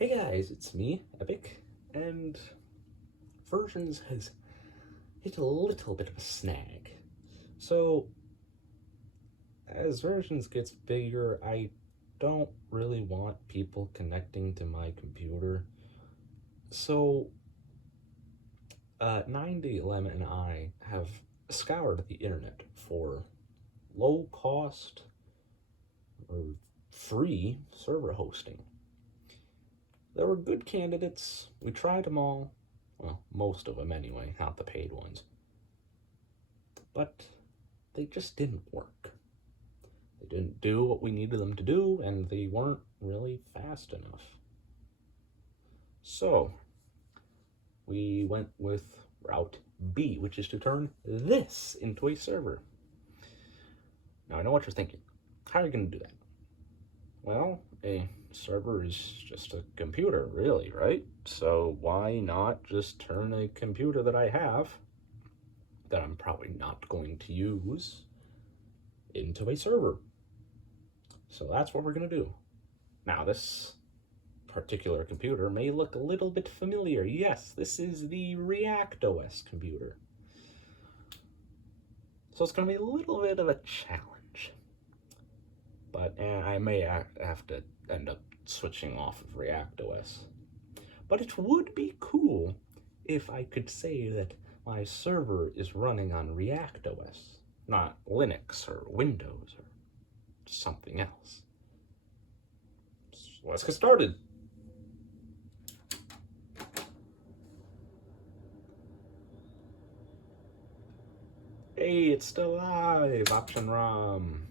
Hey guys, it's me, Epic, and versions has hit a little bit of a snag. So, as versions gets bigger, I don't really want people connecting to my computer. So, 9D11 and I have scoured the internet for low cost or free server hosting. There were good candidates. We tried them all. Well, most of them anyway, not the paid ones. But they just didn't work. They didn't do what we needed them to do, and they weren't really fast enough. So, we went with route B, which is to turn this into a server. Now, I know what you're thinking. How are you going to do that? Well, a server is just a computer, really, right? So why not just turn a computer that I have, that I'm probably not going to use, into a server? So that's what we're going to do. Now, this particular computer may look a little bit familiar. Yes, this is the ReactOS computer. So it's going to be a little bit of a challenge. But I may have to end up switching off of ReactOS. But it would be cool if I could say that my server is running on ReactOS, not Linux or Windows or something else. So let's get started. Hey, it's still live. Option ROM.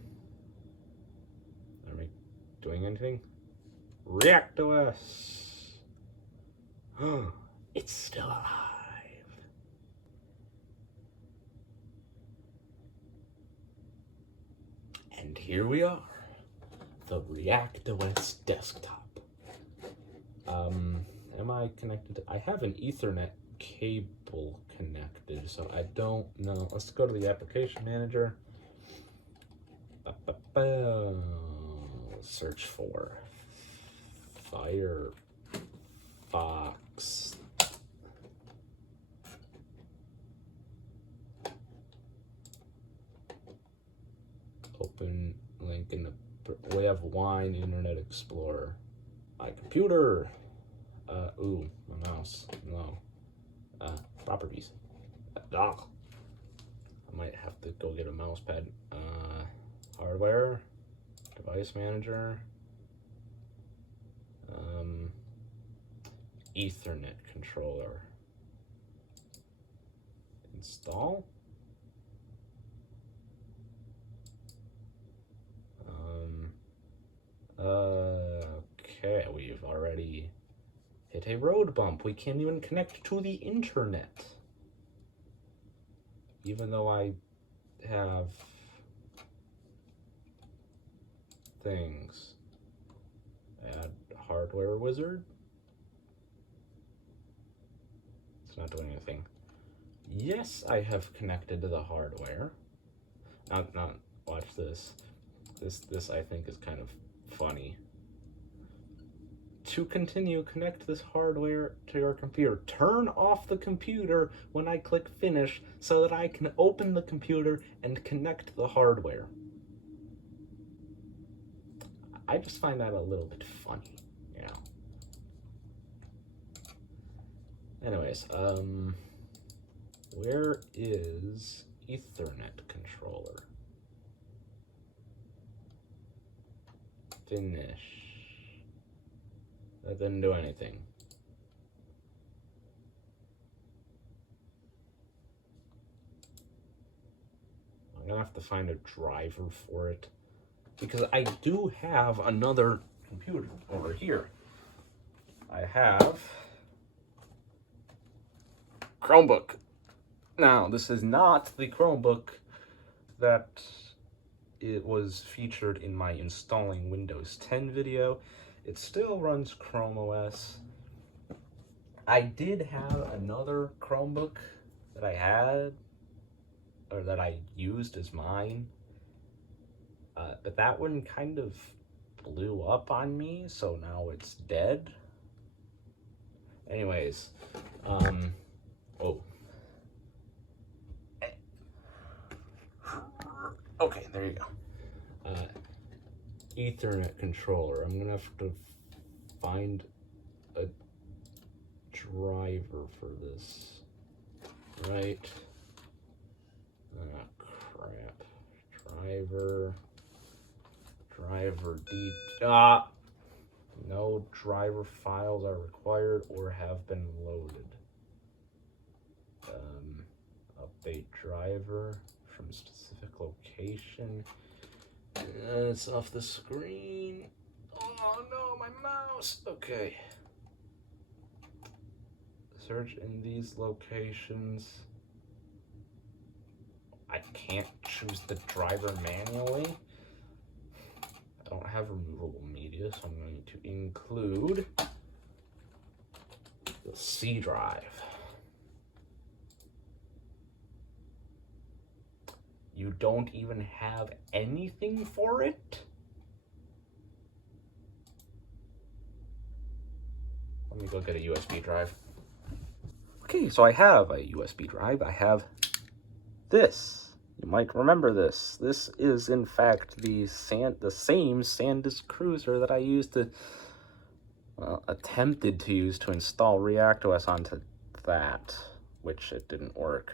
Are we doing anything? ReactOS. It's still alive. And here we are, the ReactOS desktop. Am I connected? I have an Ethernet cable connected, so I don't know. Let's go to the application manager. Search for Firefox. Open link in the way of wine Internet Explorer. My computer. Ooh, my mouse. No. Properties. I might have to go get a mouse pad. Hardware. Device manager. Ethernet controller. Install. Okay, we've already hit a road bump. We can't even connect to the internet. Even though I have things. Add hardware wizard. It's not doing anything. Yes, I have connected to the hardware. Not watch this. This I think is kind of funny. To continue, connect this hardware to your computer. Turn off the computer when I click finish so that I can open the computer and connect the hardware. I just find that a little bit funny, you know. Anyways, where is Ethernet controller? Finish. That didn't do anything. I'm gonna have to find a driver for it, because I do have another computer over here. I have Chromebook. Now, this is not the Chromebook that it was featured in my installing Windows 10 video. It still runs Chrome OS. I did have another Chromebook that I had, or that I used as mine, but that one kind of blew up on me, so now it's dead. Anyways, oh. Okay, there you go. Ethernet controller. I'm gonna have to find a driver for this, right? Ah, crap. Driver D. No driver files are required or have been loaded. Update driver from specific location. It's off the screen. Oh no, my mouse. Okay. Search in these locations. I can't choose the driver manually. I don't have removable media, so I'm going to include the C drive. You don't even have anything for it? Let me go get a USB drive. Okay, so I have a USB drive. I have this. You might remember this. This is, in fact, the same SanDisk Cruiser that I used to, well, attempted to use to install ReactOS onto that, which it didn't work.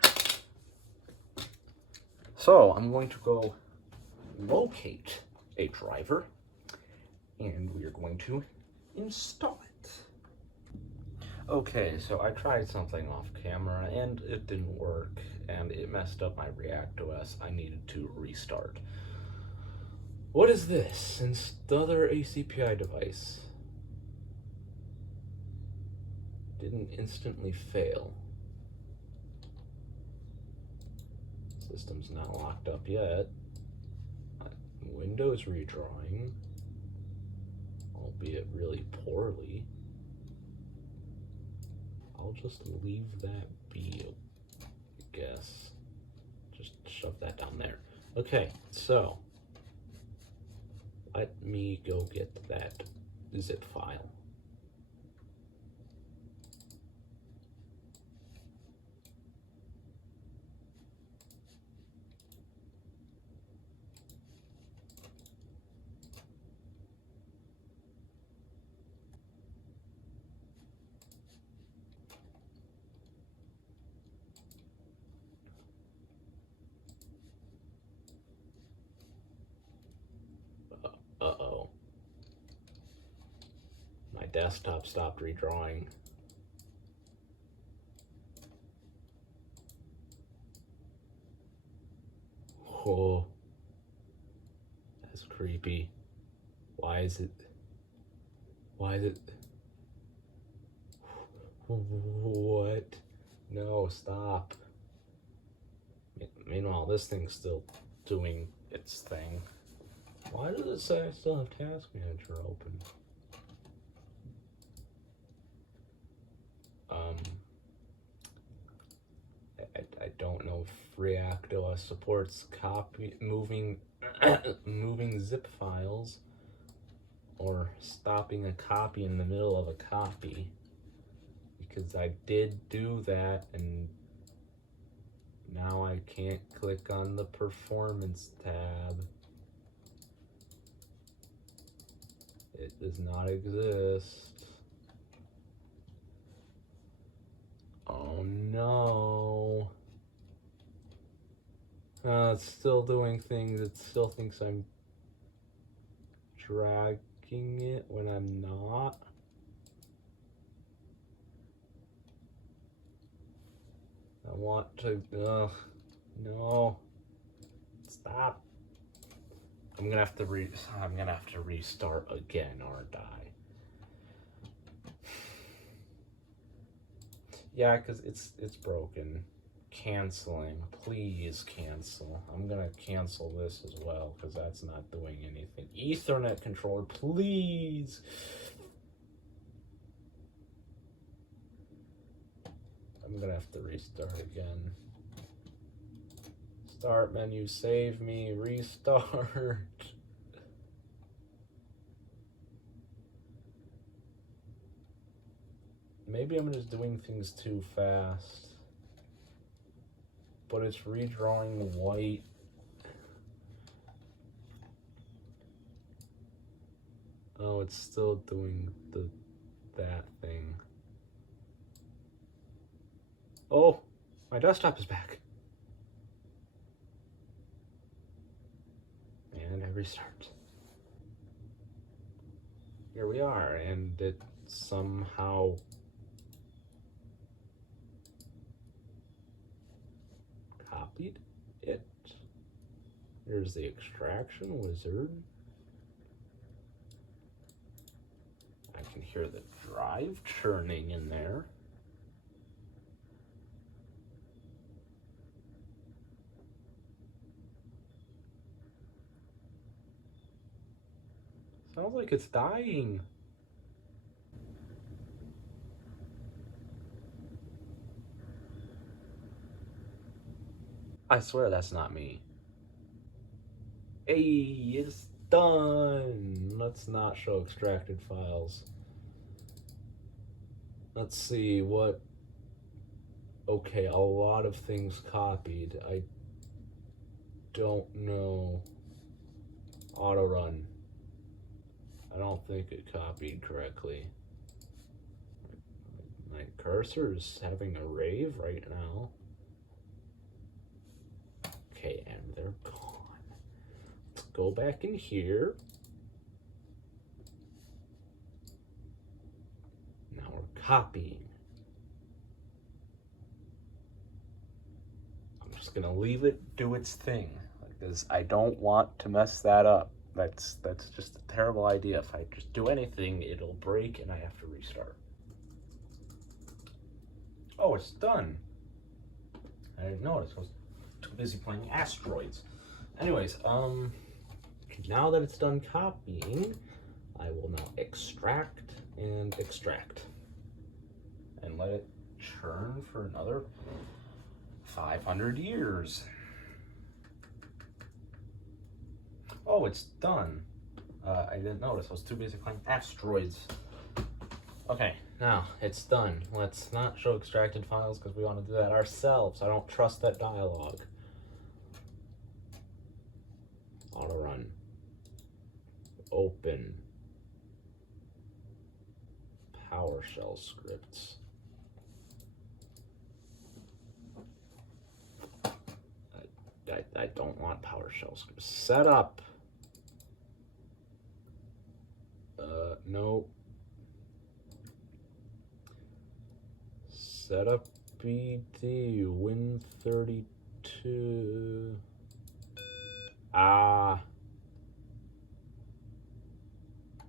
So I'm going to go locate a driver, and we are going to install it. Okay, so I tried something off camera, and it didn't work, and it messed up my ReactOS. I needed to restart. What is this? Another ACPI device. Didn't instantly fail. System's not locked up yet. Windows redrawing, albeit really poorly. I'll just leave that be, I guess. Just shove that down there. Okay, so let me go get that zip file. Uh-oh. My desktop stopped redrawing. Oh, that's creepy. Why is it? What? No, stop. Meanwhile, this thing's still doing its thing. Why does it say I still have Task Manager open? I don't know if ReactOS supports moving zip files or stopping a copy in the middle of a copy, because I did do that and now I can't click on the Performance tab. It does not exist. Oh no. It's still doing things. It still thinks I'm dragging it when I'm not. I want to, no. Stop. I'm gonna have to restart again, aren't I? Yeah, because it's broken. Canceling. Please cancel. I'm gonna cancel this as well because that's not doing anything. Ethernet controller, please. I'm gonna have to restart again. Start menu, save me, restart. maybe I'm just doing things too fast. But it's redrawing white. Oh, it's still doing that thing. Oh, my desktop is back. And I restart. Here we are, and it somehow copied it. Here's the extraction wizard. I can hear the drive churning in there. Sounds like it's dying. I swear that's not me. Hey, it's done. Let's not show extracted files. Let's see what... Okay, a lot of things copied. I don't know. Auto run. I don't think it copied correctly. My cursor's having a rave right now. Okay, and they're gone. Let's go back in here. Now we're copying. I'm just gonna leave it do its thing, because I don't want to mess that up. That's just a terrible idea. If I just do anything, it'll break and I have to restart. Oh, it's done. I didn't notice. I was too busy playing asteroids. Anyways, now that it's done copying, I will now extract and extract. And let it churn for another 500 years. Oh, it's done. I didn't notice. I was too busy playing asteroids. Okay, now it's done. Let's not show extracted files because we want to do that ourselves. I don't trust that dialogue. Auto run. Open. PowerShell scripts. I don't want PowerShell scripts. Setup. No. Setup BD Win32.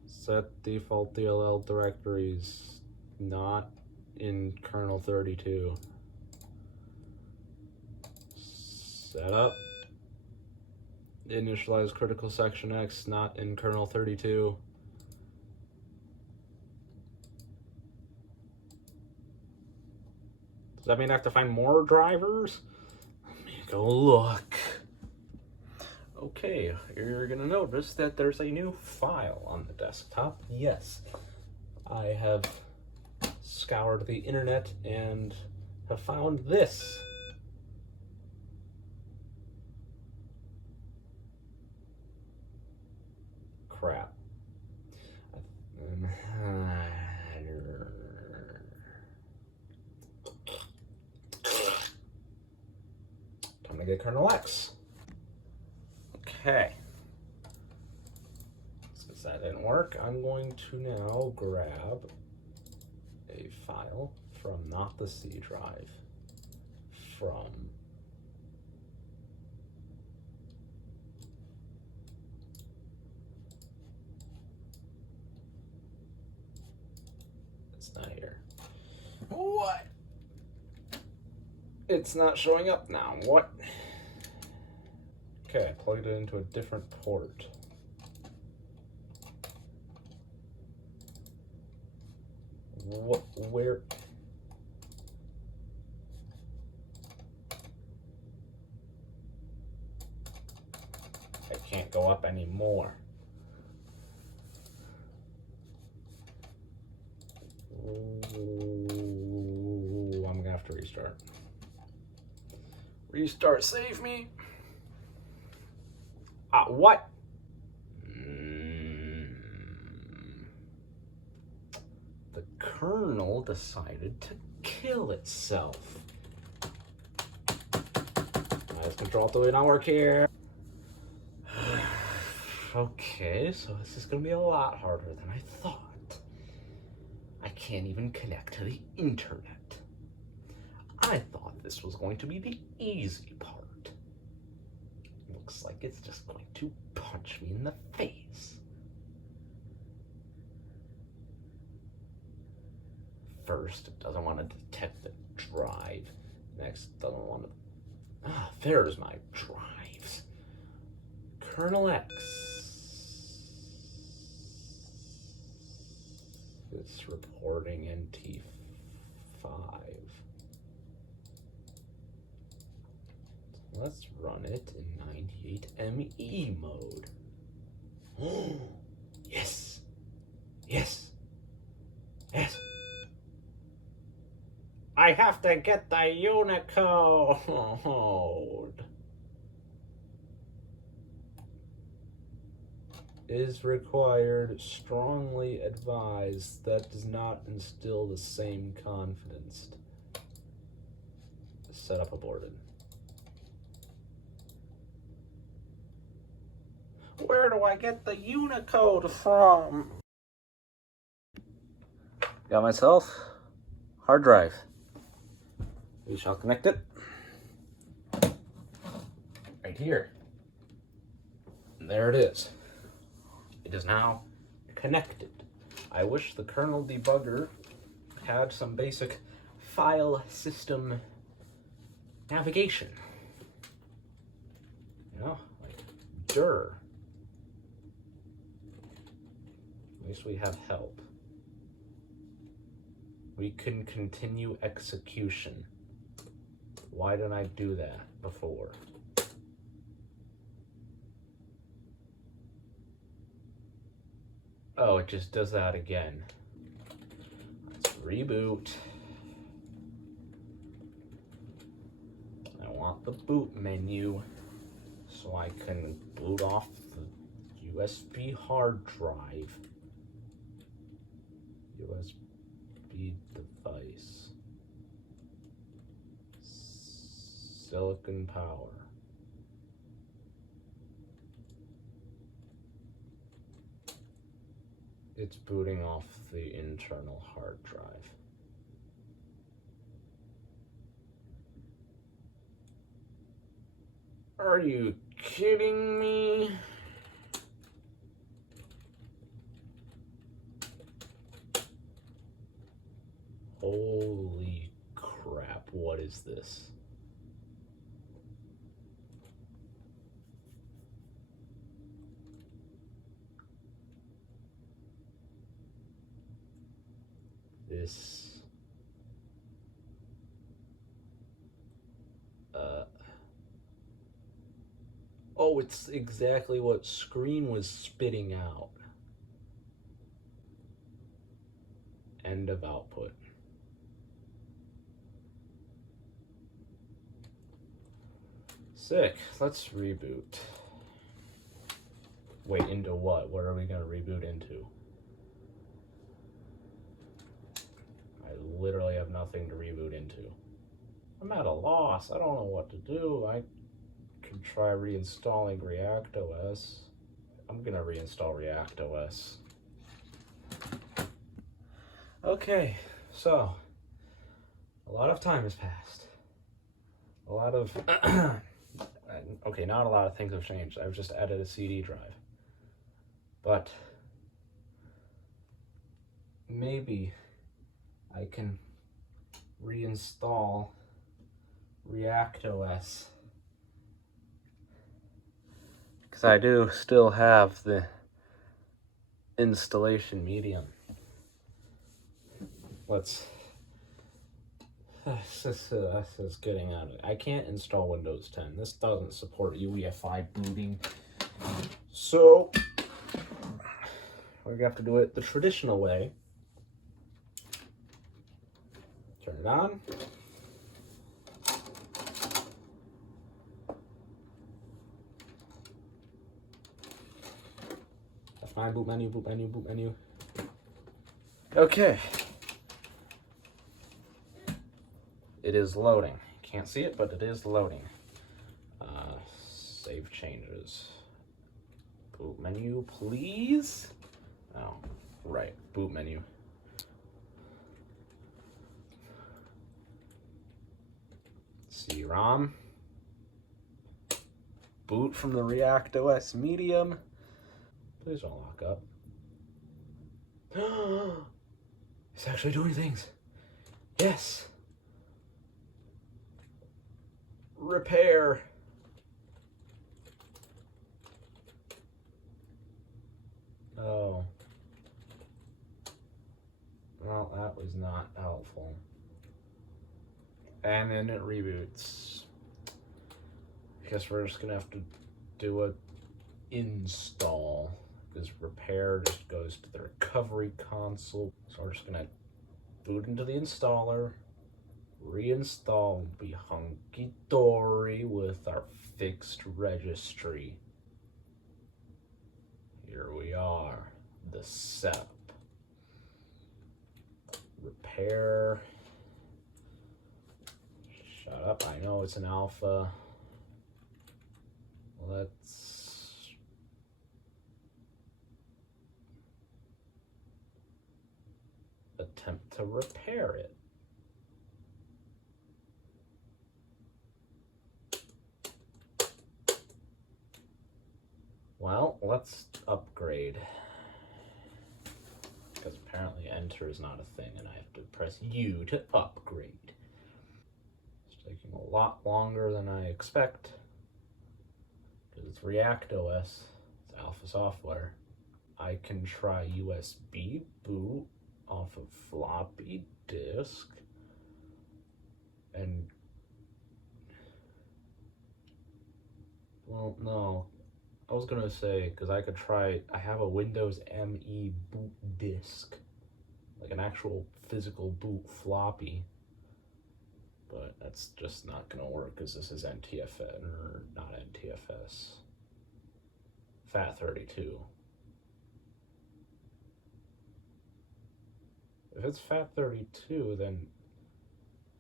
Set default DLL directories not in kernel 32. Setup. Initialize critical section X not in kernel 32. Does that mean I have to find more drivers? Let me go look. Okay, you're gonna notice that there's a new file on the desktop. Yes, I have scoured the internet and have found this. Crap. Time to get kernel X. Okay. Since that didn't work, I'm going to now grab a file from not the C drive, from it's not here. What? It's not showing up now. What? Okay, I plugged it into a different port. What? Where? I can't go up anymore. restart. Restart, save me. What? The kernel decided to kill itself. Let's control the way not work here. Okay, so this is gonna be a lot harder than I thought. I can't even connect to the internet. I thought this was going to be the easy part. Looks like it's just going to punch me in the face. First, it doesn't want to detect the drive. Next, it doesn't want to... there's my drives. Kernel X. It's reporting NT5. Let's run it in 98ME mode. Oh, yes, yes, yes. I have to get the Unicode. Is required, strongly advised. That does not instill the same confidence. Setup aborted. Where do I get the Unicode from? Got myself hard drive. We shall connect it right here. And there it is. It is now connected. I wish the kernel debugger had some basic file system navigation. You know, like dir. At least we have help. We can continue execution. Why didn't I do that before? Oh, it just does that again. Let's reboot. I want the boot menu so I can boot off the USB hard drive. USB device. Silicon power. It's booting off the internal hard drive. Are you kidding me? Holy crap, what is this? Oh, it's exactly what screen was spitting out. End of output. Sick. Let's reboot. Wait, into what? What are we gonna reboot into? I literally have nothing to reboot into. I'm at a loss. I don't know what to do. I can try reinstalling ReactOS. I'm gonna reinstall ReactOS. Okay, so a lot of time has passed. A lot of okay, not a lot of things have changed. I've just added a CD drive. But maybe I can reinstall ReactOS, because I do still have the installation medium. Let's... This is getting out of it. I can't install Windows 10. This doesn't support UEFI booting. So we're gonna have to do it the traditional way. Turn it on. Fine, boot menu, boot menu, boot menu. Okay. It is loading. Can't see it, but it is loading. Save changes. Boot menu, please. Oh, right, boot menu. C-ROM. Boot from the ReactOS medium. Please don't lock up. It's actually doing things. Yes. Repair. Oh. Well, that was not helpful. And then it reboots. I guess we're just gonna have to do a install, because repair just goes to the recovery console. So we're just gonna boot into the installer, reinstall, be hunky-dory with our fixed registry. Here we are, the setup. Repair. Shut up, I know it's an alpha. Let's attempt to repair it. Well, let's upgrade. Because apparently enter is not a thing and I have to press U to upgrade. It's taking a lot longer than I expect. Because it's ReactOS, it's alpha software. I can try USB boot off of floppy disk and, well, no, I was gonna say, because I could try, I have a Windows ME boot disk, like an actual physical boot floppy, but that's just not gonna work because this is NTFS, or not NTFS, FAT32. If it's FAT32, then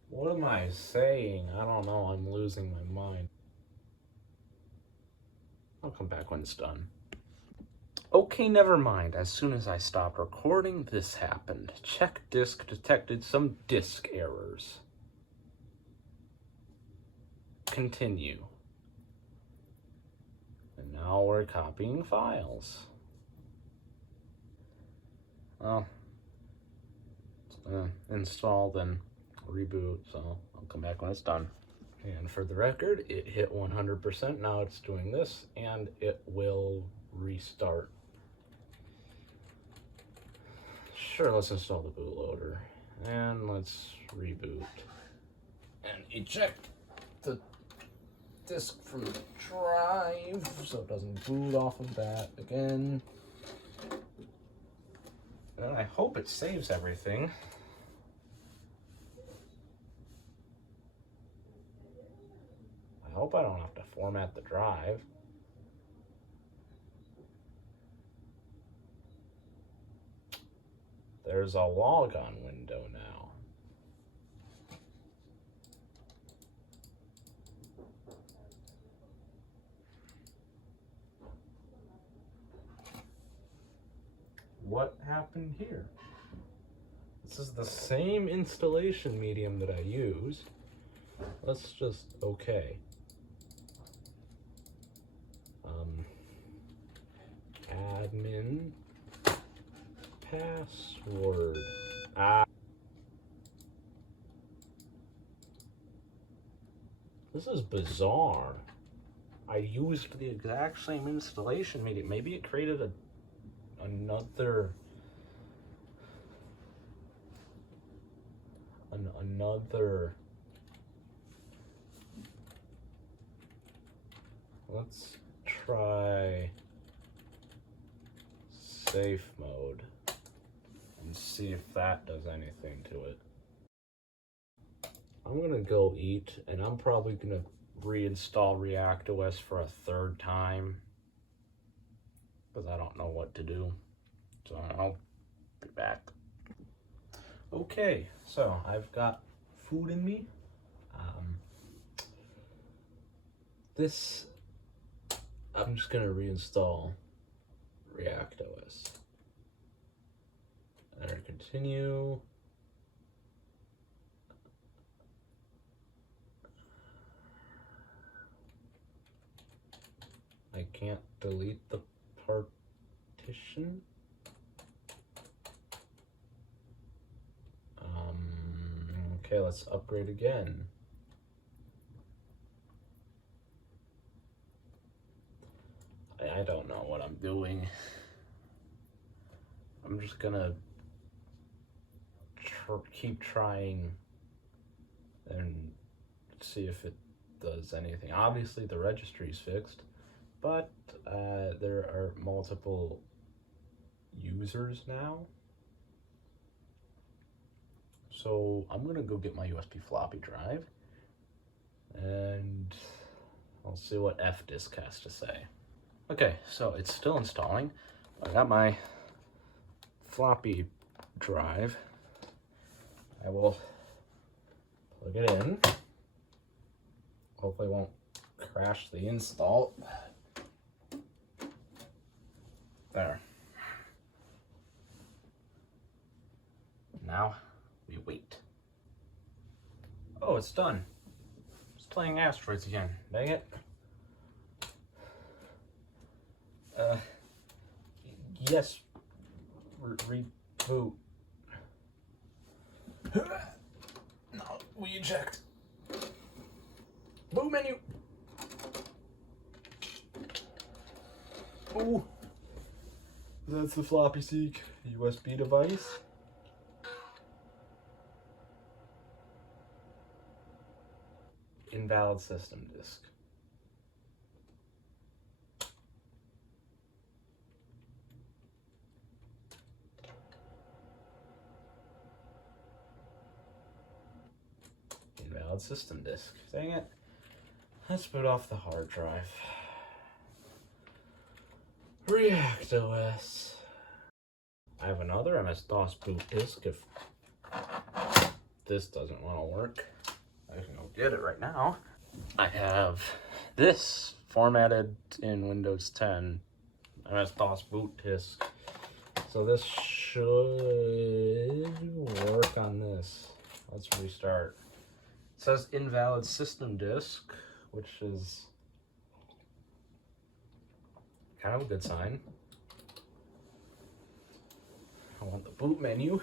what am I saying? I don't know, I'm losing my mind. I'll come back when it's done. Okay, never mind. As soon as I stopped recording, this happened. Check disk detected some disk errors. Continue. And now we're copying files. Well, install, then reboot, so I'll come back when it's done. And for the record, it hit 100%, now it's doing this, and it will restart. Sure, let's install the bootloader, and let's reboot. And eject the disk from the drive, so it doesn't boot off of that again. And I hope it saves everything. I hope I don't have to format the drive. There's a logon window now. What happened here? This is the same installation medium that I use. Let's just, okay. Admin password. This is bizarre. I used the exact same installation medium. Maybe it created another let's try safe mode and see if that does anything to it. I'm gonna go eat, and I'm probably gonna reinstall ReactOS for a third time. because I don't know what to do. So I'll be back. Okay, so I've got food in me. I'm just gonna reinstall ReactOS. And continue. I can't delete the partition. Okay, let's upgrade again. I don't know what I'm doing. I'm just gonna keep trying and see if it does anything. Obviously the registry's fixed, but there are multiple users now. So I'm gonna go get my USB floppy drive and I'll see what fdisk has to say. Okay, so it's still installing. I got my floppy drive. I will plug it in. Hopefully it won't crash the install. There. Now we wait. Oh, it's done. It's playing Asteroids again. Dang it. Yes. Reboot. No, we eject. Boot menu. Oh, that's the floppy seek USB device. Invalid system disk. Invalid system disk. Dang it. Let's boot off the hard drive. ReactOS. I have another MS-DOS boot disk if this doesn't want to work. I can go get it right now. I have this formatted in Windows 10 MS-DOS boot disk. So this should work on this. Let's restart. It says invalid system disk, which is kind of a good sign. I want the boot menu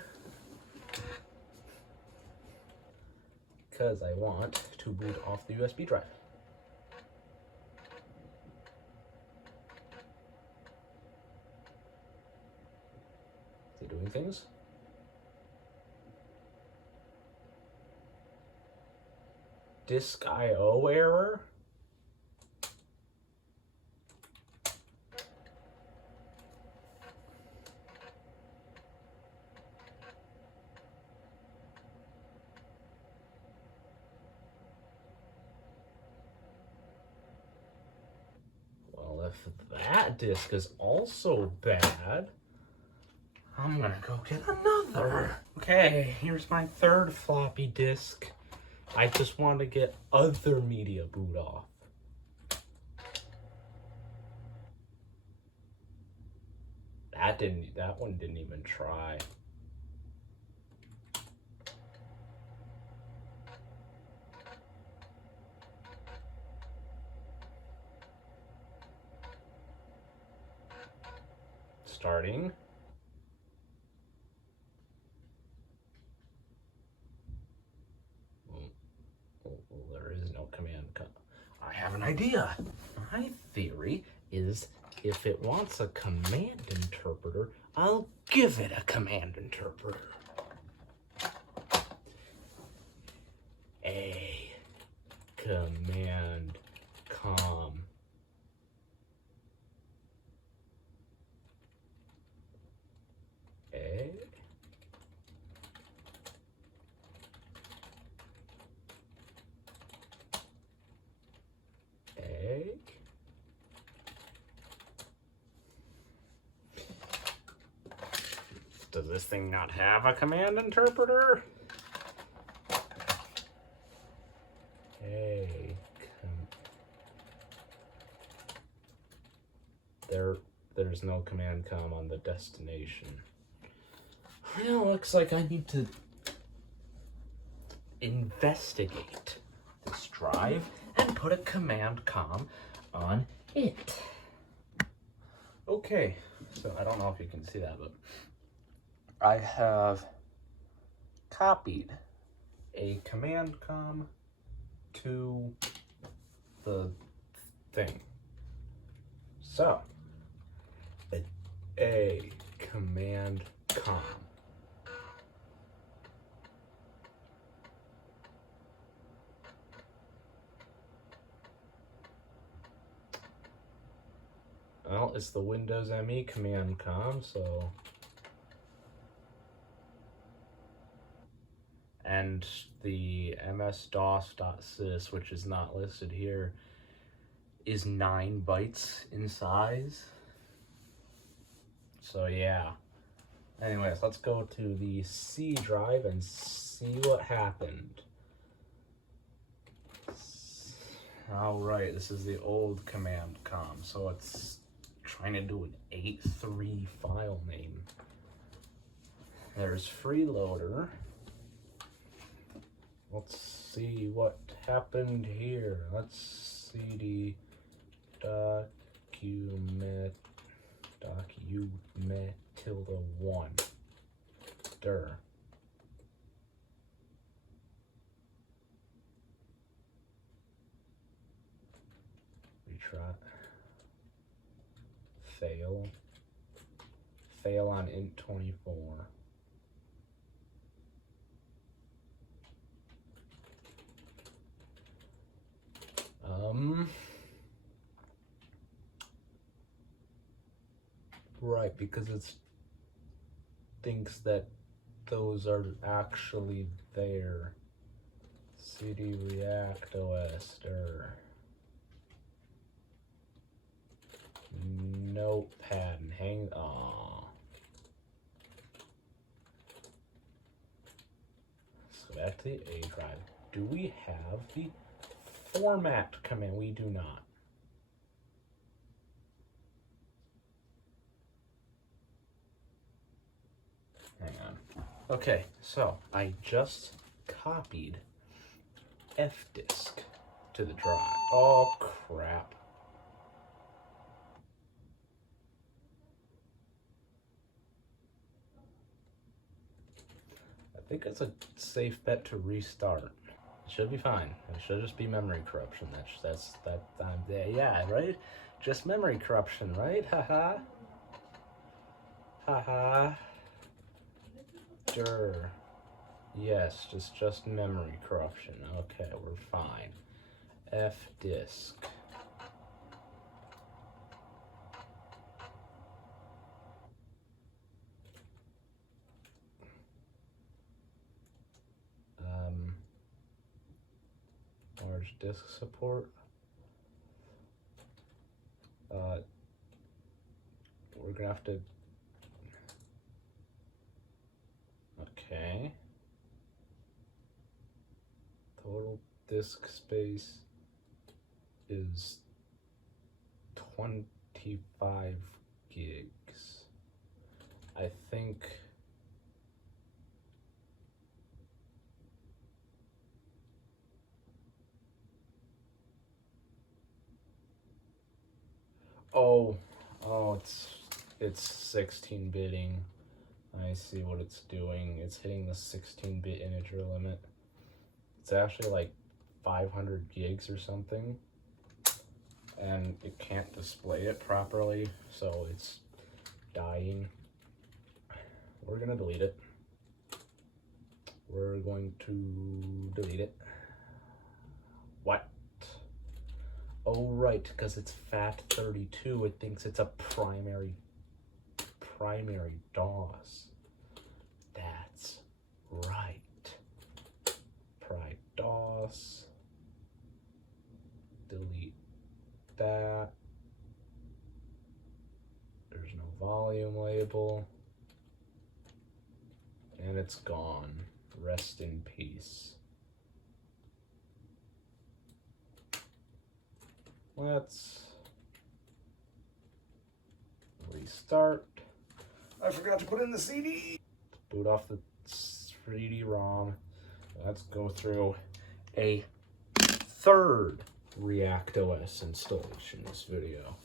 because I want to boot off the USB drive. Is it doing things? Disk I/O error? Well, if that disk is also bad, I'm gonna go get another. Okay, here's my third floppy disk. I just want to get other media boot off. That one didn't even try. Starting. There is no command. I have an idea. My theory is if it wants a command interpreter, I'll give it a command interpreter. A command com. A. Egg. this thing not have a command interpreter? Hey, there's no command com on the destination. Well, looks like I need to investigate this drive and put a command com on it. Okay, so I don't know if you can see that, but I have copied a command com to the thing. So, a command com. Well, it's the Windows ME command com, so. And the ms-dos.sys, which is not listed here, is 9 bytes in size. So yeah. Anyways, let's go to the C drive and see what happened. Alright, this is the old command com, so it's trying to do an 8.3 file name. There's freeloader. Let's see what happened here. Let's cd document tilde1 dir. Retry. Fail on int24. Right, because it thinks that those are actually there. cd ReactOS dir. Notepad and hang. Aw. Let's go back to the A drive. Do we have the format command? We do not. Hang on. Okay, so I just copied fdisk to the drive. Oh crap. I think it's a safe bet to restart. It should be fine. It should just be memory corruption. That's yeah, right? Just memory corruption, right? Haha. Haha. Sure. Yes, just memory corruption. Okay, we're fine. fdisk. Large disk support. We're gonna have to. Okay. Total disk space is 25 gigs. I think. Oh, it's 16-bitting. I see what it's doing. It's hitting the 16-bit integer limit. It's actually like 500 gigs or something, and it can't display it properly, so it's dying. We're gonna delete it. We're going to delete it. What? Oh right, because it's FAT32, it thinks it's a primary DOS. That's right. DOS. Delete that. There's no volume label. it's gone. Rest in peace. Let's restart. I forgot to put in the CD. Boot off the CD-ROM. Let's go through a third ReactOS installation in this video.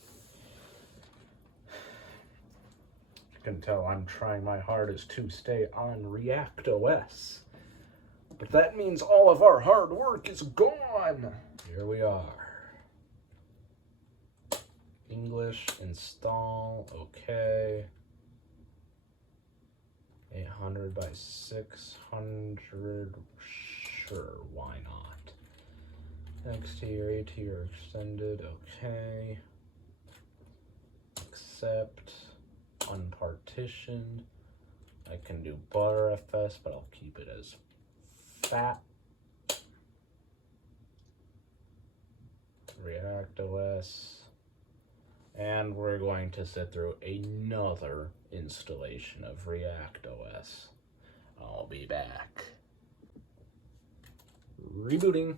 You can tell I'm trying my hardest to stay on ReactOS. But that means all of our hard work is gone. Here we are. English, install, okay. 800 by 600, sure, why not? XT or AT or extended, okay. Accept, unpartitioned. I can do ButterFS, but I'll keep it as fat. ReactOS. And we're going to sit through another installation of ReactOS. I'll be back. Rebooting.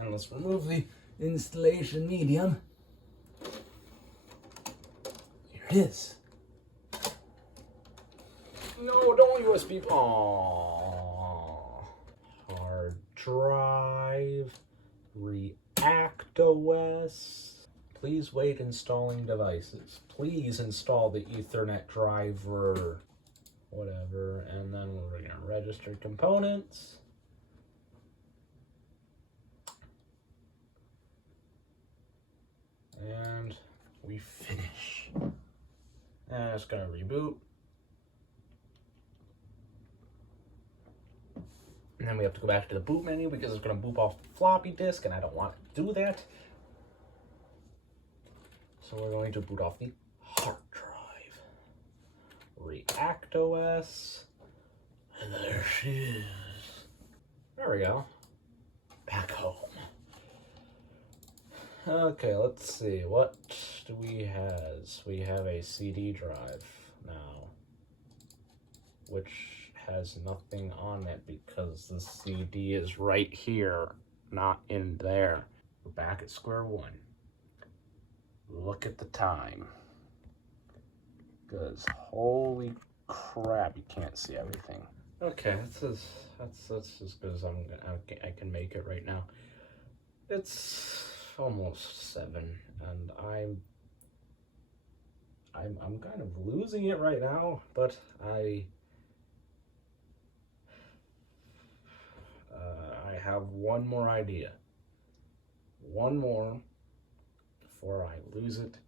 And let's remove the installation medium. Here it is. No, don't USB. Aww. Hard drive. ReactOS. Please wait installing devices. Please install the Ethernet driver. Whatever. And then we're going to register components. And we finish. And it's going to reboot. And then we have to go back to the boot menu because it's going to boot off the floppy disk, and I don't want to do that. So we're going to boot off the hard drive. ReactOS. And there she is. There we go. Back home. Okay, let's see. What do we have? We have a CD drive now, which has nothing on it because the CD is right here, not in there. We're back at square one. Look at the time. Because holy crap, you can't see everything. Okay, that's as good as I can make it right now. It's almost 7, and I'm kind of losing it right now, but I have one more idea. One more before I lose it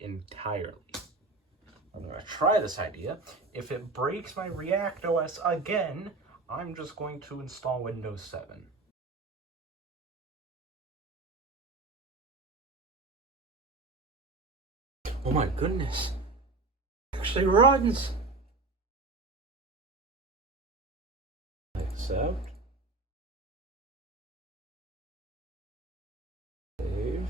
entirely. I'm going to try this idea. If it breaks my ReactOS again, I'm just going to install Windows 7. Oh my goodness. It actually runs. Accept. Save.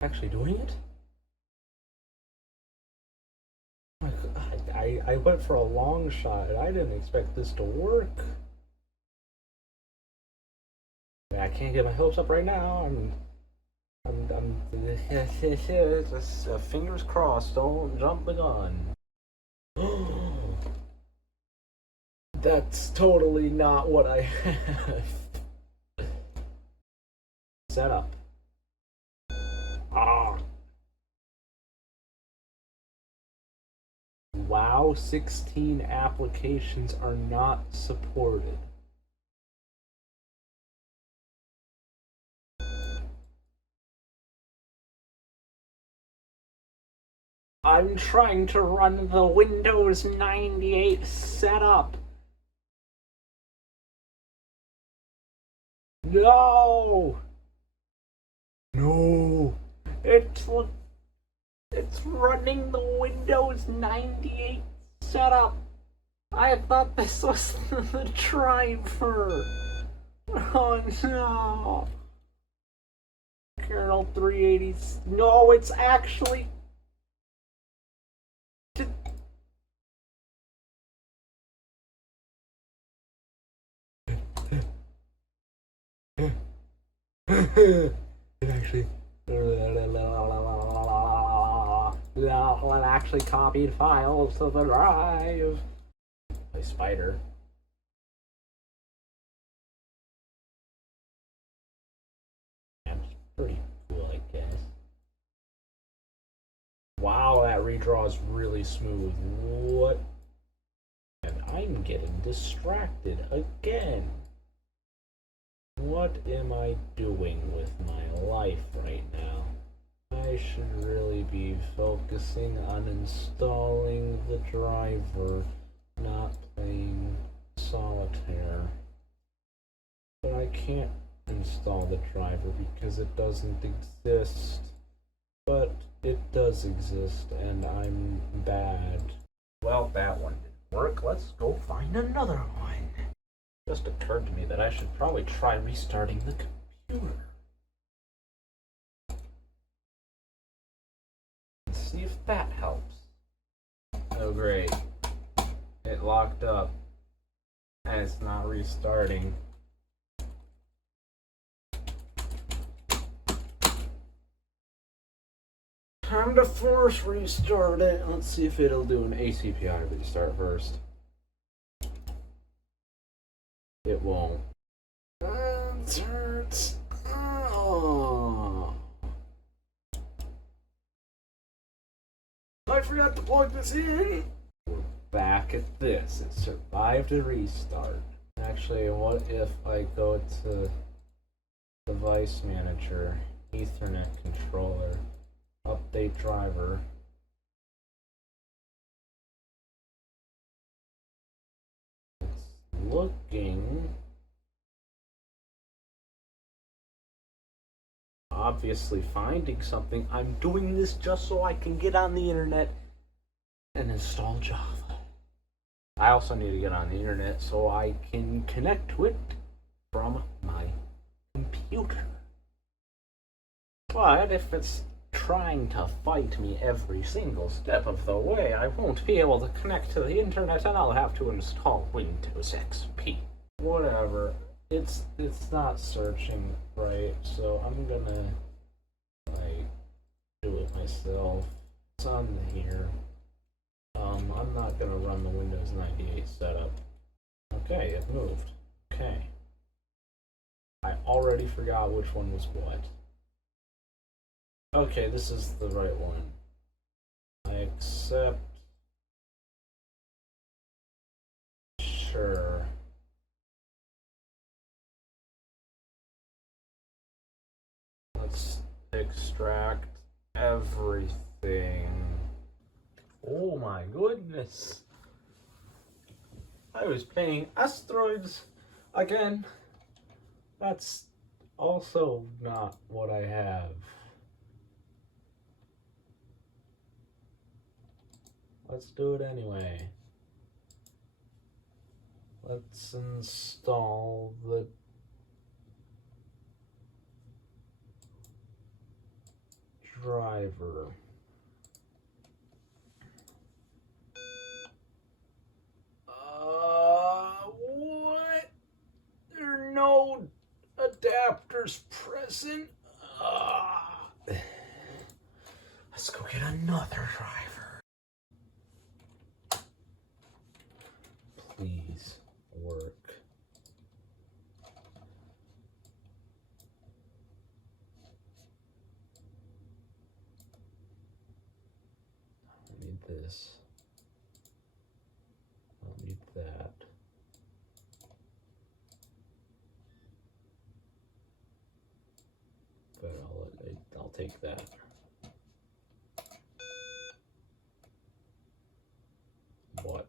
Actually doing it? Oh my God, I went for a long shot and I didn't expect this to work. I can't get my hopes up right now. I'm just fingers crossed. Don't jump the gun. That's totally not what I have set up. Wow, 16 applications are not supported. I'm trying to run the Windows 98 setup. No! No! It's running the Windows 98 setup. I thought this was the driver. Oh no. Kernel 380. No, it's actually. It actually copied files to the drive. Play Spider. That's pretty cool, I guess. Wow, that redraw is really smooth. What? And I'm getting distracted again. What am I doing with my life right now? I should really be focusing on installing the driver, not playing solitaire. But I can't install the driver because it doesn't exist. But it does exist, and I'm bad. Well, that one didn't work. Let's go find another one. It just occurred to me that I should probably try restarting the computer. And see if that helps. Oh great. It locked up. And it's not restarting. Time to force restart it. Let's see if it'll do an ACPI restart first. It won't. That hurts. Oh. I forgot to plug this in. We're back at this. It survived a restart. Actually, what if I go to Device Manager, Ethernet Controller, Update Driver, looking obviously finding something. I'm doing this just so I can get on the internet and install Java. I also need to get on the internet so I can connect to it from my computer. But if it's trying to fight me every single step of the way, I won't be able to connect to the internet and I'll have to install Windows XP. Whatever. It's not searching right, so I'm gonna like do it myself. It's on here. I'm not gonna run the Windows 98 setup. Okay, it moved. Okay. I already forgot which one was what. Okay, this is the right one. I accept. Sure. Let's extract everything. Oh my goodness. I was playing asteroids again. That's also not what I have. Let's do it anyway. Let's install the driver. What? There are no adapters present. Let's go get another driver. Please work. I need this. I'll need that. But I'll take that. What?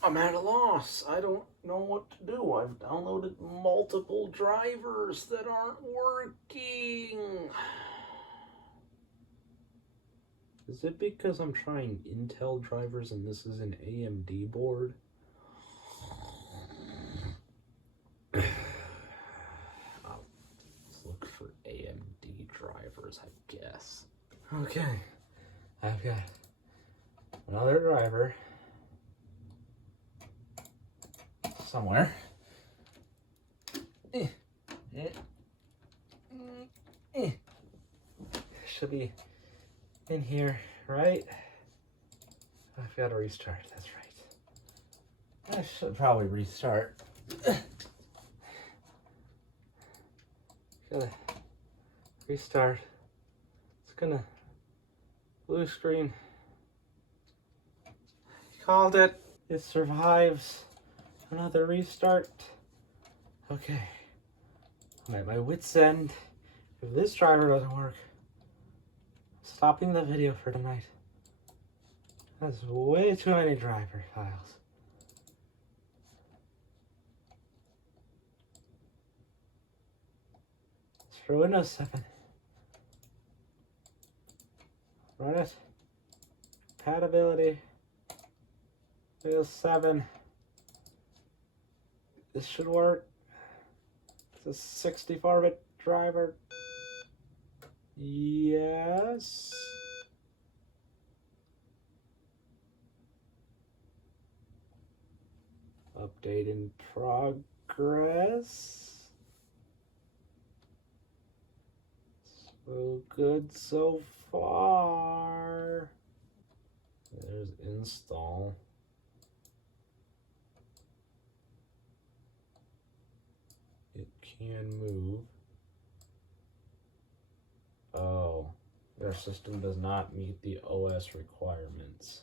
I'm at a loss. I don't know what to do. I've downloaded multiple drivers that aren't working. Is it because I'm trying Intel drivers and this is an AMD board? Let's look for AMD drivers, I guess. Okay, I've got another driver somewhere. Should be in here, right? I've got to restart, that's right. I should probably restart. Gotta restart. It's gonna blue screen. Called it. It survives another restart. Okay. I'm at my wit's end. If this driver doesn't work, I'm stopping the video for tonight. That's way too many driver files. It's for Windows 7. Run it. Compatibility. Windows 7. This should work. It's a 64-bit driver. Yes. Update in progress. So good so far. There's install. It can move. Oh, their system does not meet the OS requirements.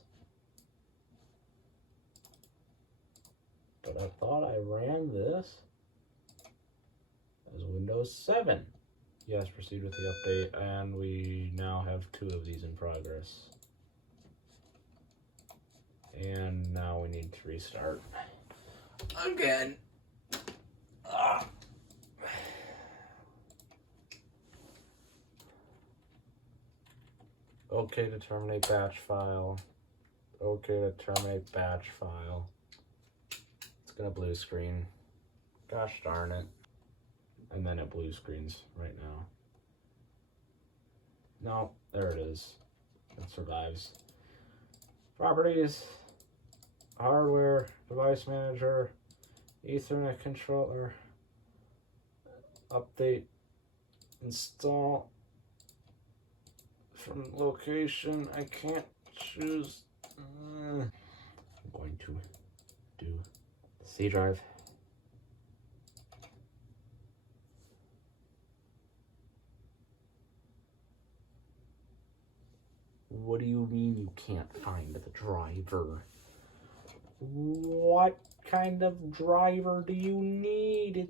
But I thought I ran this as Windows 7. Yes, proceed with the update, and we now have 2 of these in progress. And now we need to restart again. Okay to terminate batch file. Okay to terminate batch file. It's gonna blue screen. Gosh darn it. And then it blue screens right now. No, there it is. It survives. Properties. Hardware. Device manager. Ethernet controller. Update. Install. From location, I can't choose. I'm going to do C drive. What do you mean you can't find the driver? What kind of driver do you need?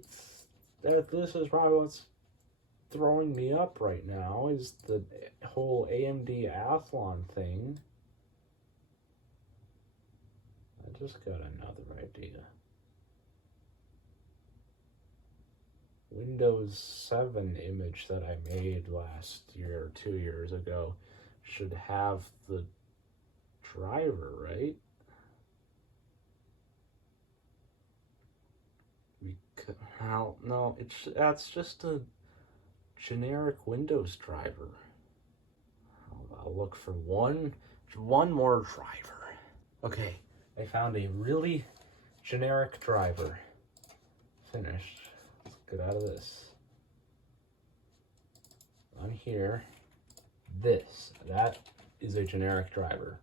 This is probably what's throwing me up right now, is the whole AMD Athlon thing. I just got another idea. Windows 7 image that I made last year or 2 years ago should have the driver, right? No, that's just a generic Windows driver. I'll look for one more driver. Okay, I found a really generic driver. Finished. Let's get out of this. On here, that is a generic driver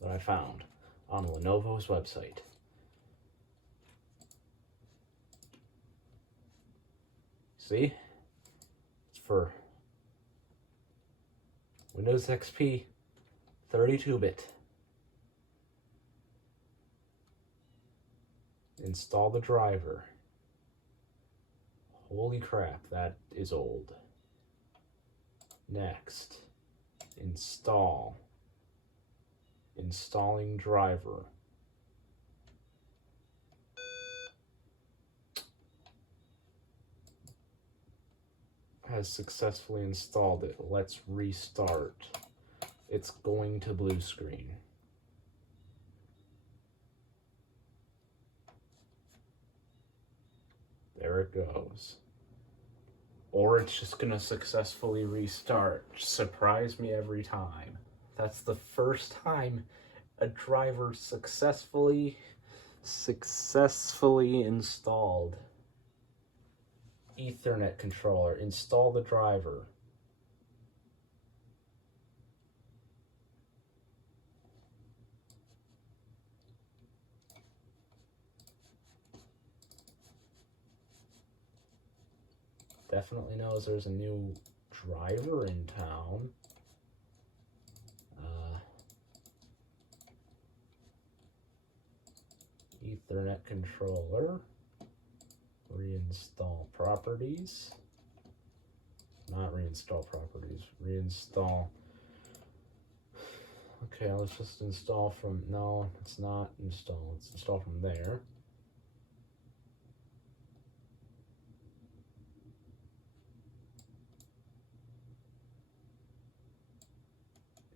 that I found on Lenovo's website. See? It's for Windows XP 32-bit. Install the driver. Holy crap, that is old. Next, install. Installing driver. Has successfully installed it. Let's restart. it's going to blue screen. There it goes. Or it's just gonna successfully restart. Surprise me every time. That's the first time a driver successfully installed. Ethernet controller, install the driver. Definitely knows there's a new driver in town. Ethernet controller. Reinstall properties. Not reinstall properties. Reinstall. Okay, let's just install from. No, it's not install. Let's install from there.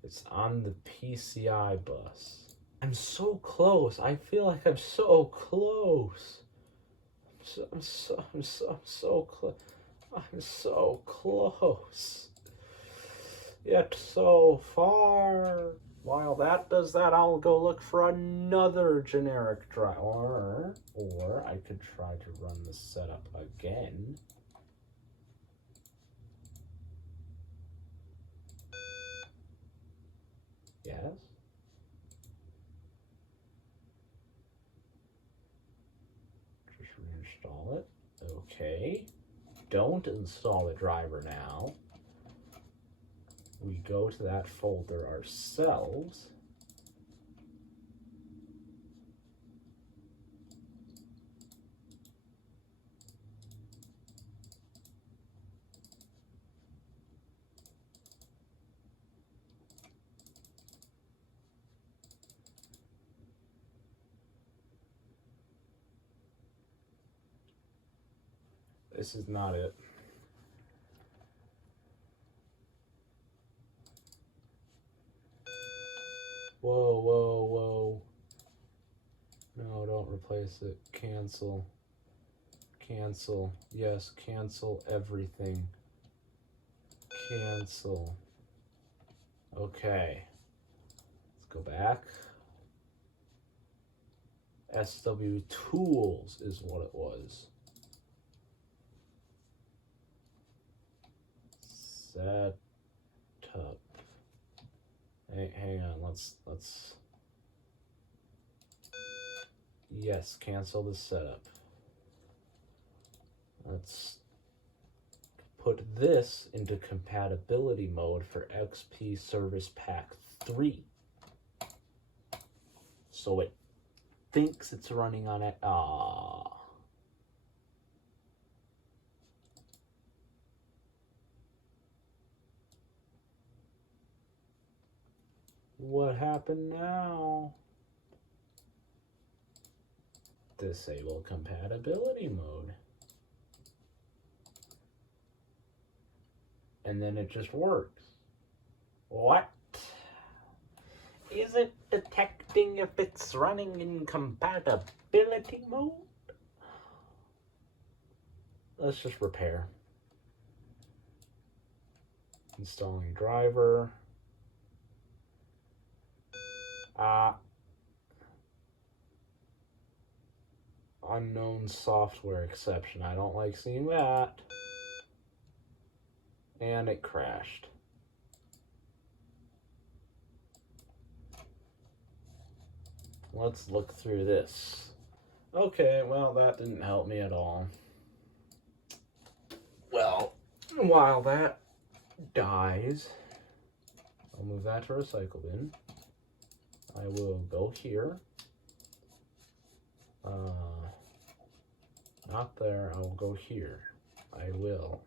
It's on the PCI bus. I'm so close. I feel like I'm so close. I'm so close. I'm so close. Yet so far. While that does that, I'll go look for another generic driver. Or I could try to run the setup again. Yes. Just reinstall it. Okay. Don't install the driver now. We go to that folder ourselves. This is not it. Whoa, whoa, whoa. No, don't replace it. Cancel. Cancel. Yes, cancel everything. Cancel. Okay. Let's go back. SW Tools is what it was. Setup. Hey, hang on, let's yes, cancel the setup. Let's put this into compatibility mode for XP Service Pack 3. So it thinks it's running on it. What happened now? Disable compatibility mode. And then it just works. What? Is it detecting if it's running in compatibility mode? Let's just repair. Installing driver. Unknown software exception. I don't like seeing that. And it crashed. Let's look through this. Okay, well, that didn't help me at all. Well, while that dies, I'll move that to recycle bin. I will go here. Not there, I will go here. I will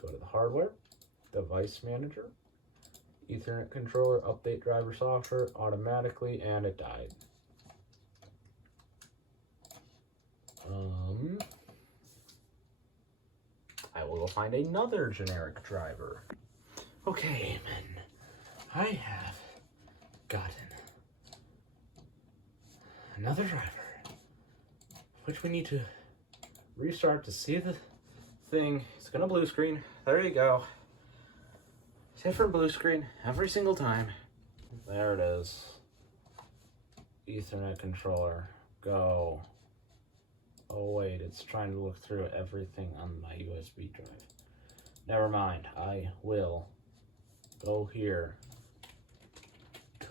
go to the hardware, device manager, Ethernet controller, update driver software automatically, and it died. I will go find another generic driver. Okay, man. I have gotten another driver, which we need to restart to see the thing. It's gonna blue screen. There you go. Different blue screen every single time. There it is. Ethernet controller. Go. Oh wait, it's trying to look through everything on my USB drive. Never mind. I will go here.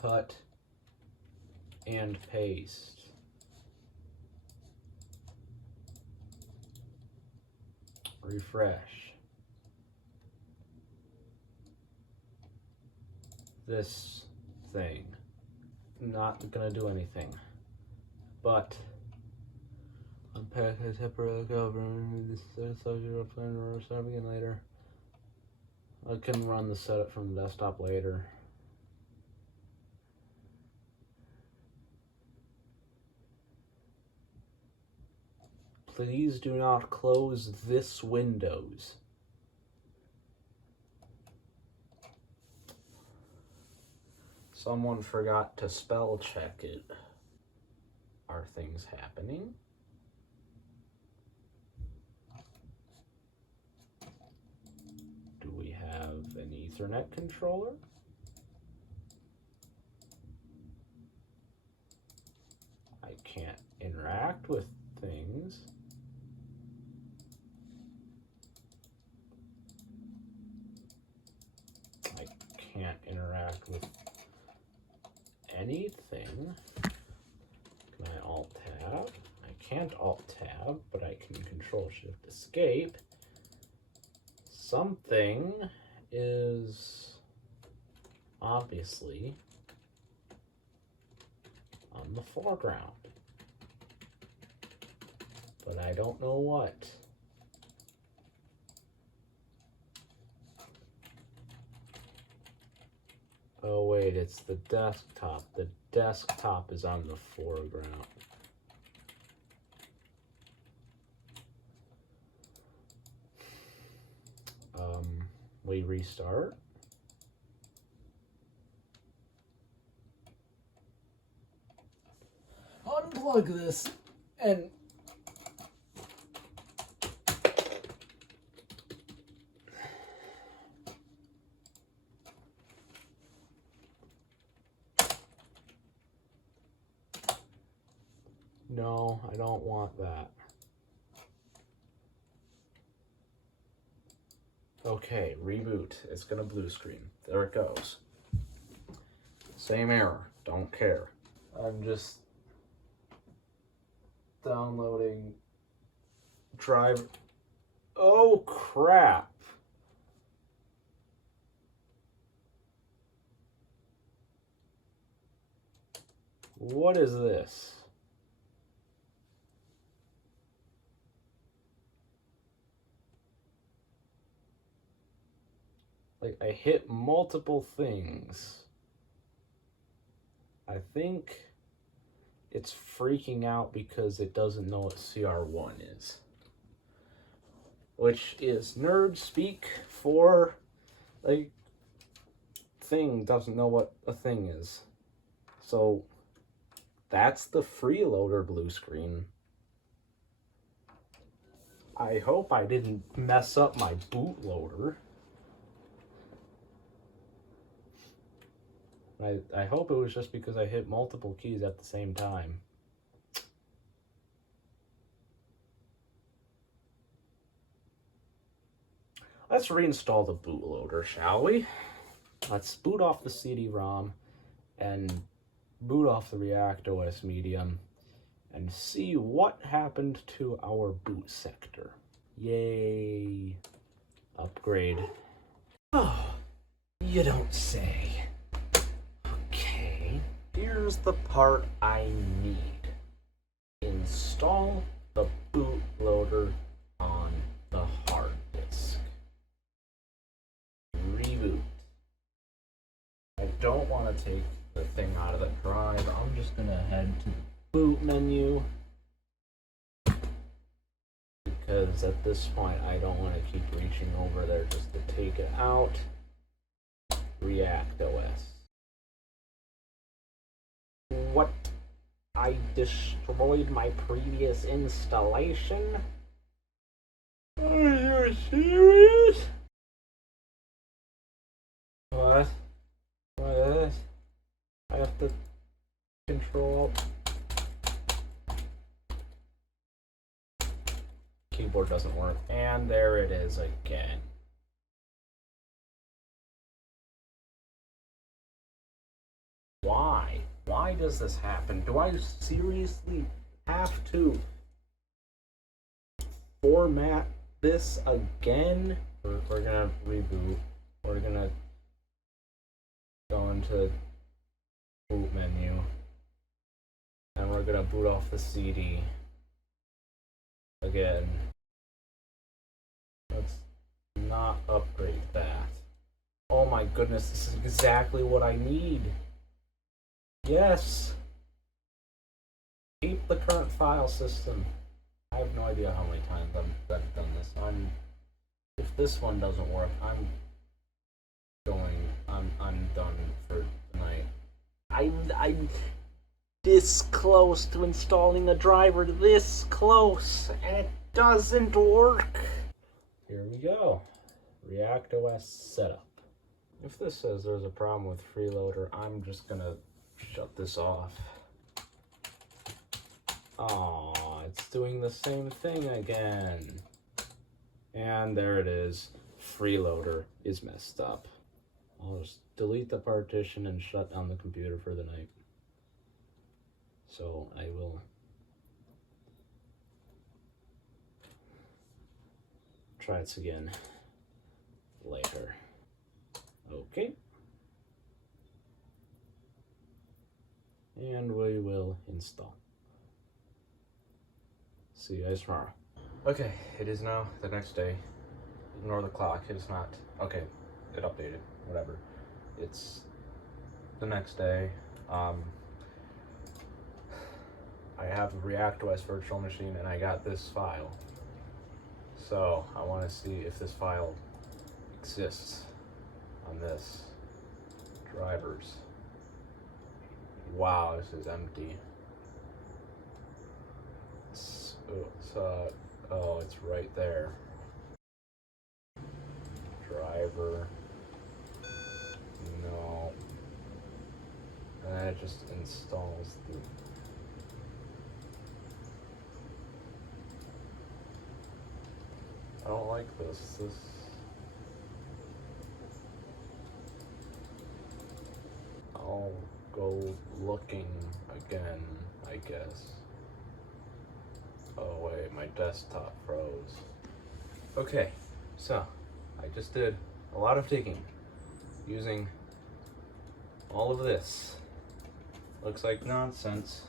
Cut and paste. Refresh. This thing. Not gonna do anything. But unpack a temporary cover. This subject plan or start again later. I can run the setup from the desktop later. Please do not close this Windows. Someone forgot to spell check it. Are things happening? Do we have an Ethernet controller? I can't interact with things. I can't interact with anything. Can I alt tab? I can't alt tab, but I can control shift escape. Something is obviously on the foreground, but I don't know what. Oh wait, it's the desktop. The desktop is on the foreground. We restart. Unplug this and no, I don't want that. Okay, reboot. It's gonna blue screen. There it goes. Same error. Don't care. I'm just downloading driver. Oh crap. What is this? Like, I hit multiple things. I think it's freaking out because it doesn't know what CR1 is. Which is nerd speak for, like, thing doesn't know what a thing is. So, that's the freeloader blue screen. I hope I didn't mess up my bootloader. I hope it was just because I hit multiple keys at the same time. Let's reinstall the bootloader, shall we? Let's boot off the CD-ROM and boot off the ReactOS medium and see what happened to our boot sector. Yay. Upgrade. Oh, you don't say. Here's the part I need. Install the bootloader on the hard disk. Reboot. I don't want to take the thing out of the drive. I'm just going to head to the boot menu. Because at this point, I don't want to keep reaching over there just to take it out. ReactOS. What? I destroyed my previous installation? Are you serious? What? What is this? I have to control. Keyboard doesn't work. And there it is again. Why? Why does this happen? Do I seriously have to format this again? We're gonna reboot. We're gonna go into boot menu. And we're gonna boot off the CD again. Let's not upgrade that. Oh my goodness, this is exactly what I need. Yes. Keep the current file system. I have no idea how many times I've done this. If this one doesn't work, I'm done for tonight. I'm this close to installing a driver, this close, and it doesn't work. Here we go. ReactOS setup. If this says there's a problem with Freeloader, I'm just gonna shut this off. Aw, it's doing the same thing again. And there it is. Freeloader is messed up. I'll just delete the partition and shut down the computer for the night. So I will try this again later. Okay. And we will install. See you guys tomorrow. Okay, it is now the next day. Ignore the clock, it is not. Okay, it updated, whatever. It's the next day. I have a ReactOS virtual machine and I got this file. So I want to see if this file exists on this drivers. Wow, this is empty. Oh, it's right there. Driver. No. And then it just installs the. I don't like this. I'll go looking again, I guess. Oh wait, my desktop froze. Okay, so I just did a lot of digging using all of this. Looks like nonsense.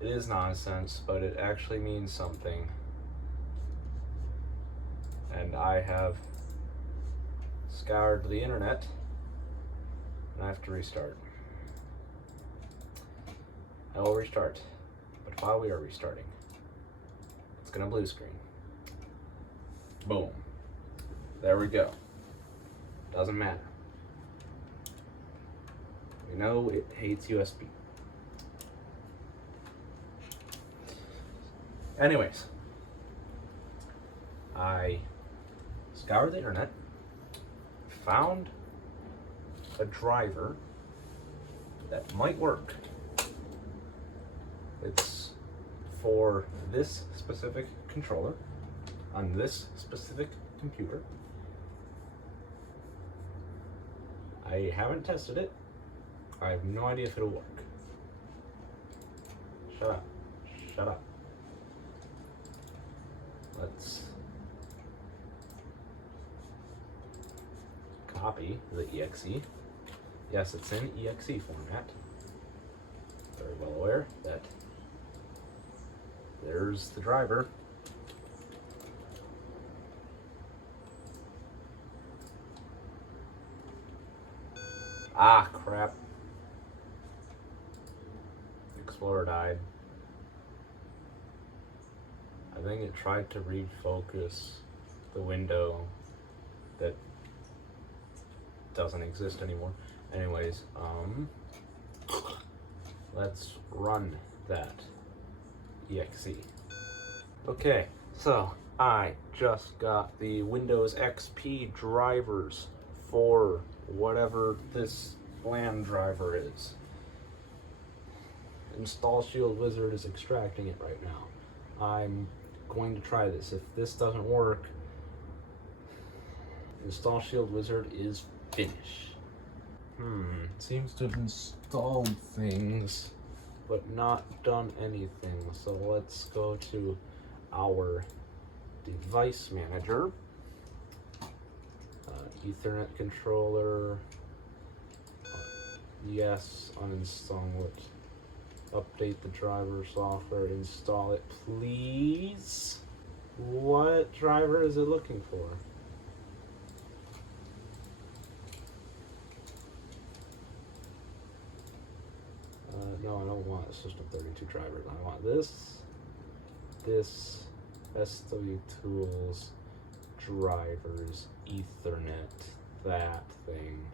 It is nonsense, but it actually means something. And I have scoured the internet and I have to restart. I will restart, but while we are restarting, it's gonna blue screen. Boom. There we go. Doesn't matter. We know it hates USB. Anyways, I scoured the internet, found a driver that might work. It's for this specific controller on this specific computer. I haven't tested it. I have no idea if it'll work. Shut up. Shut up. Let's copy the exe. Yes, it's in exe format. Very well aware that there's the driver. Ah, crap. Explorer died. I think it tried to refocus the window that doesn't exist anymore. Anyways, let's run that exe. Okay, so I just got the Windows XP drivers for whatever this LAN driver is. Install Shield Wizard is extracting it right now. I'm going to try this. If this doesn't work, Install Shield Wizard is finished. Seems to have installed things, but not done anything. So let's go to our device manager, Ethernet controller, yes, uninstall it, update the driver software, install it, please. What driver is it looking for? No, I don't want a System 32 drivers. I want this SW Tools, drivers, Ethernet, that thing.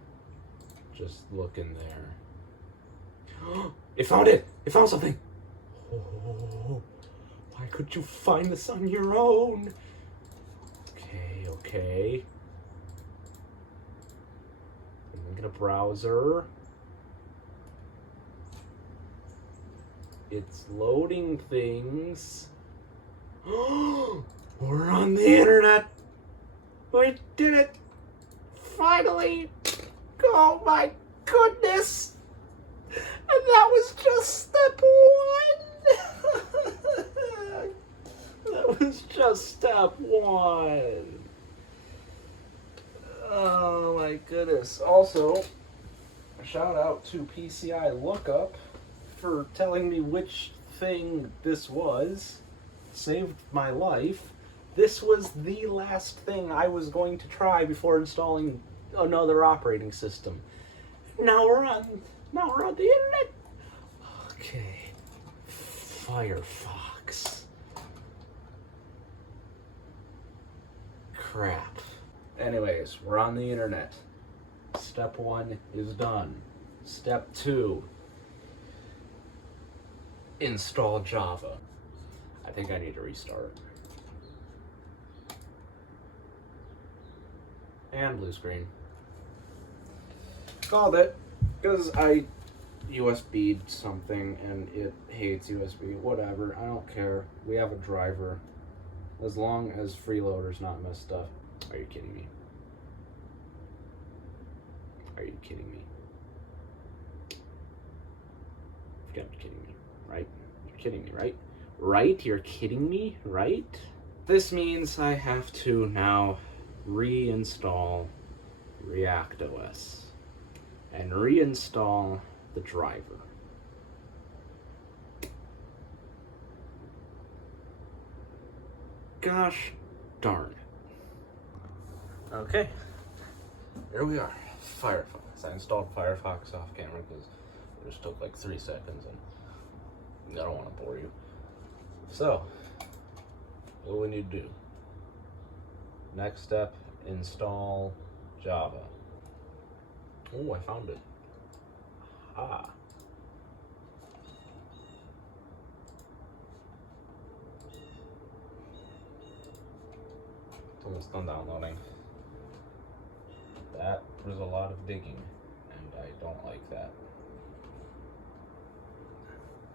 Just look in there. It found it! It found something! Oh, why could you find this on your own? Okay. I'm gonna browser. It's loading things. We're on the internet. We did it. Finally. Oh my goodness. And that was just step one. That was just step one. Oh my goodness. Also, shout out to PCI Lookup for telling me which thing this was. Saved my life. This was the last thing I was going to try before installing another operating system. Now we're on the internet. Okay. Firefox. Crap. Anyways, we're on the internet. Step one is done. Step two, install Java. I think I need to restart. And blue screen. Called it, because I USB'd something and it hates USB. Whatever, I don't care. We have a driver. As long as freeloader's not messed up. Are you kidding me? Are you kidding me? You've got to be kidding me, right? You're kidding me, right? Right? You're kidding me, right? This means I have to now reinstall ReactOS and reinstall the driver. Gosh darn it. Okay, here we are. Firefox. I installed Firefox off camera because it just took like 3 seconds and I don't want to bore you. So, what do we need to do? Next step, install Java. Oh, I found it. Ah. It's almost done downloading. That was a lot of digging, and I don't like that.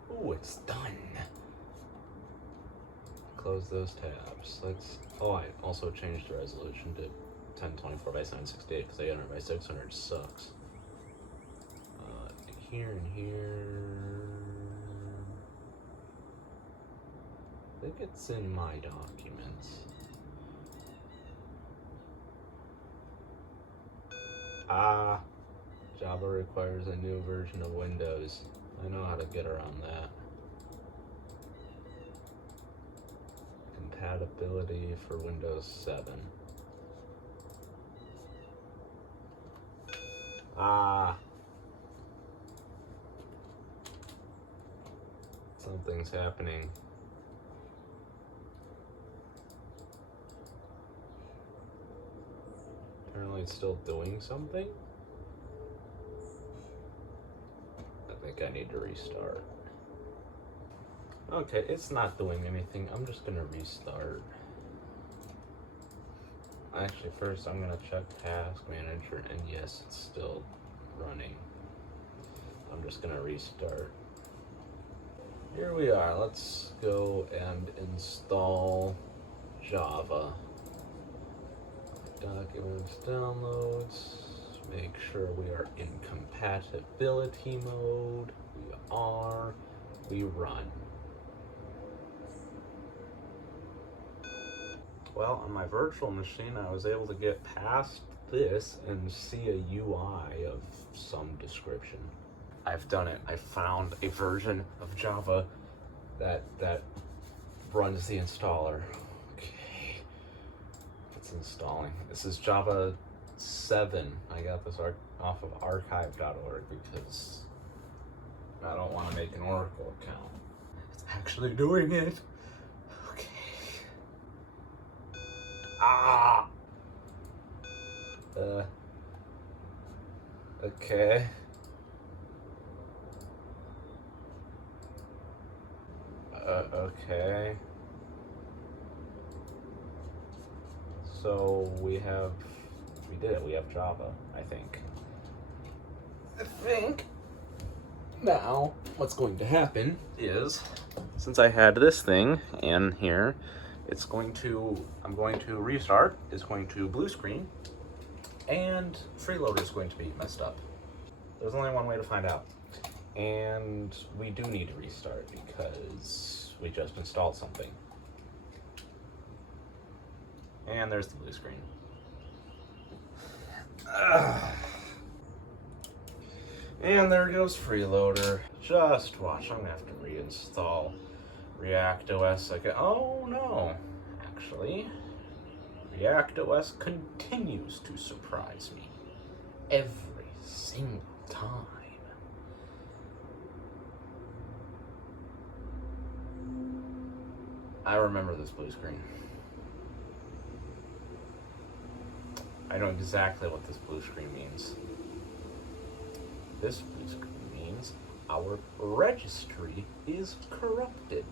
Oh, it's done. Close those tabs. Oh, I also changed the resolution to 1024 by 768 because 800 by 600 sucks. Here and here. I think it's in my documents. Ah, Java requires a new version of Windows. I know how to get around that. Compatibility for Windows 7. Ah. Something's happening. Apparently it's still doing something. think I need to restart. Okay, it's not doing anything. I'm just gonna restart. Actually, first I'm gonna check Task Manager, and yes, it's still running. I'm just gonna restart. Here we are. Let's go and install Java. Documents, downloads. Make sure we are in compatibility mode. We are. We run. Well, on my virtual machine, I was able to get past this and see a UI of some description. I've done it. I found a version of Java that runs the installer. Okay, it's installing. This is Java 7. I got this off of archive.org because I don't want to make an Oracle account. It's actually doing it. Okay. Okay. Okay. So we did it. We have Java, I think. Now, what's going to happen is, since I had this thing in here, I'm going to restart, it's going to blue screen, and freeloader is going to be messed up. There's only one way to find out. And we do need to restart because we just installed something. And there's the blue screen. And there goes freeloader. Just watch, I'm gonna have to reinstall ReactOS again. Oh no, actually, ReactOS continues to surprise me every single time. I remember this blue screen. I know exactly what this blue screen means. This blue screen means our registry is corrupted.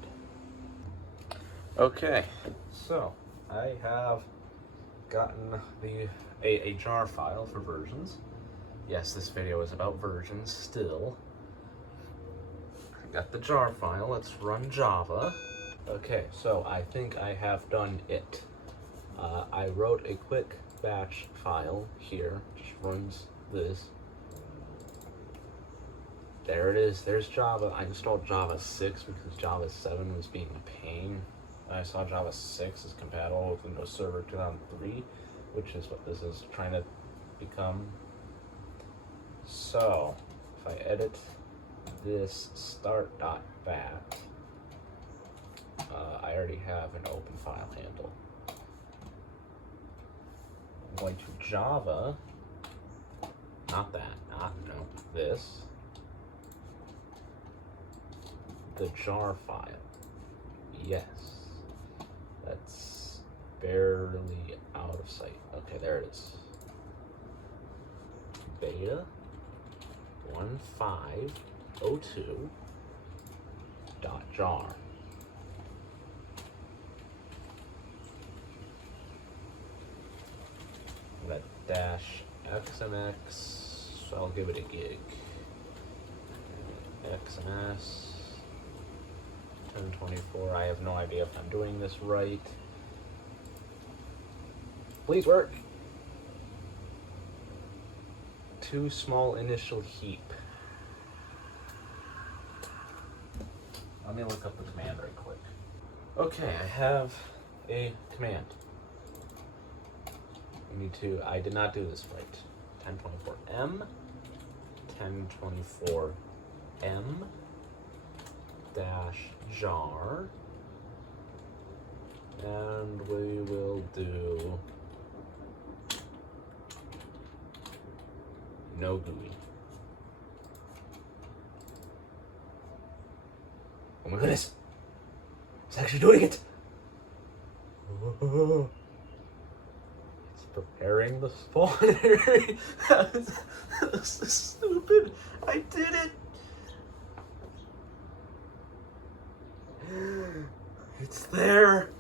Okay, so I have gotten a jar file for versions. Yes, this video is about versions still. I got the jar file. Let's run Java. Okay, so I think I have done it. I wrote a quick batch file here, just runs this. There it is, there's Java. I installed Java 6 because Java 7 was being a pain. I saw Java 6 is compatible with Windows Server 2003, which is what this is trying to become. So, if I edit this start.bat, I already have an open file handle. I'm going to Java, not that, no, this, the jar file. Yes, that's barely out of sight. Okay, there it is. Beta 1502.jar. That dash XMX, so I'll give it a gig. XMS 1024. I have no idea if I'm doing this right. Please work. Too small initial heap. Let me look up the command right quick. Okay, I have a command. I did not do this right. 1024M, 1024M dash jar, and we will do no GUI. Oh my goodness, it's actually doing it. Preparing the spawner. That was so stupid. I did it. It's there.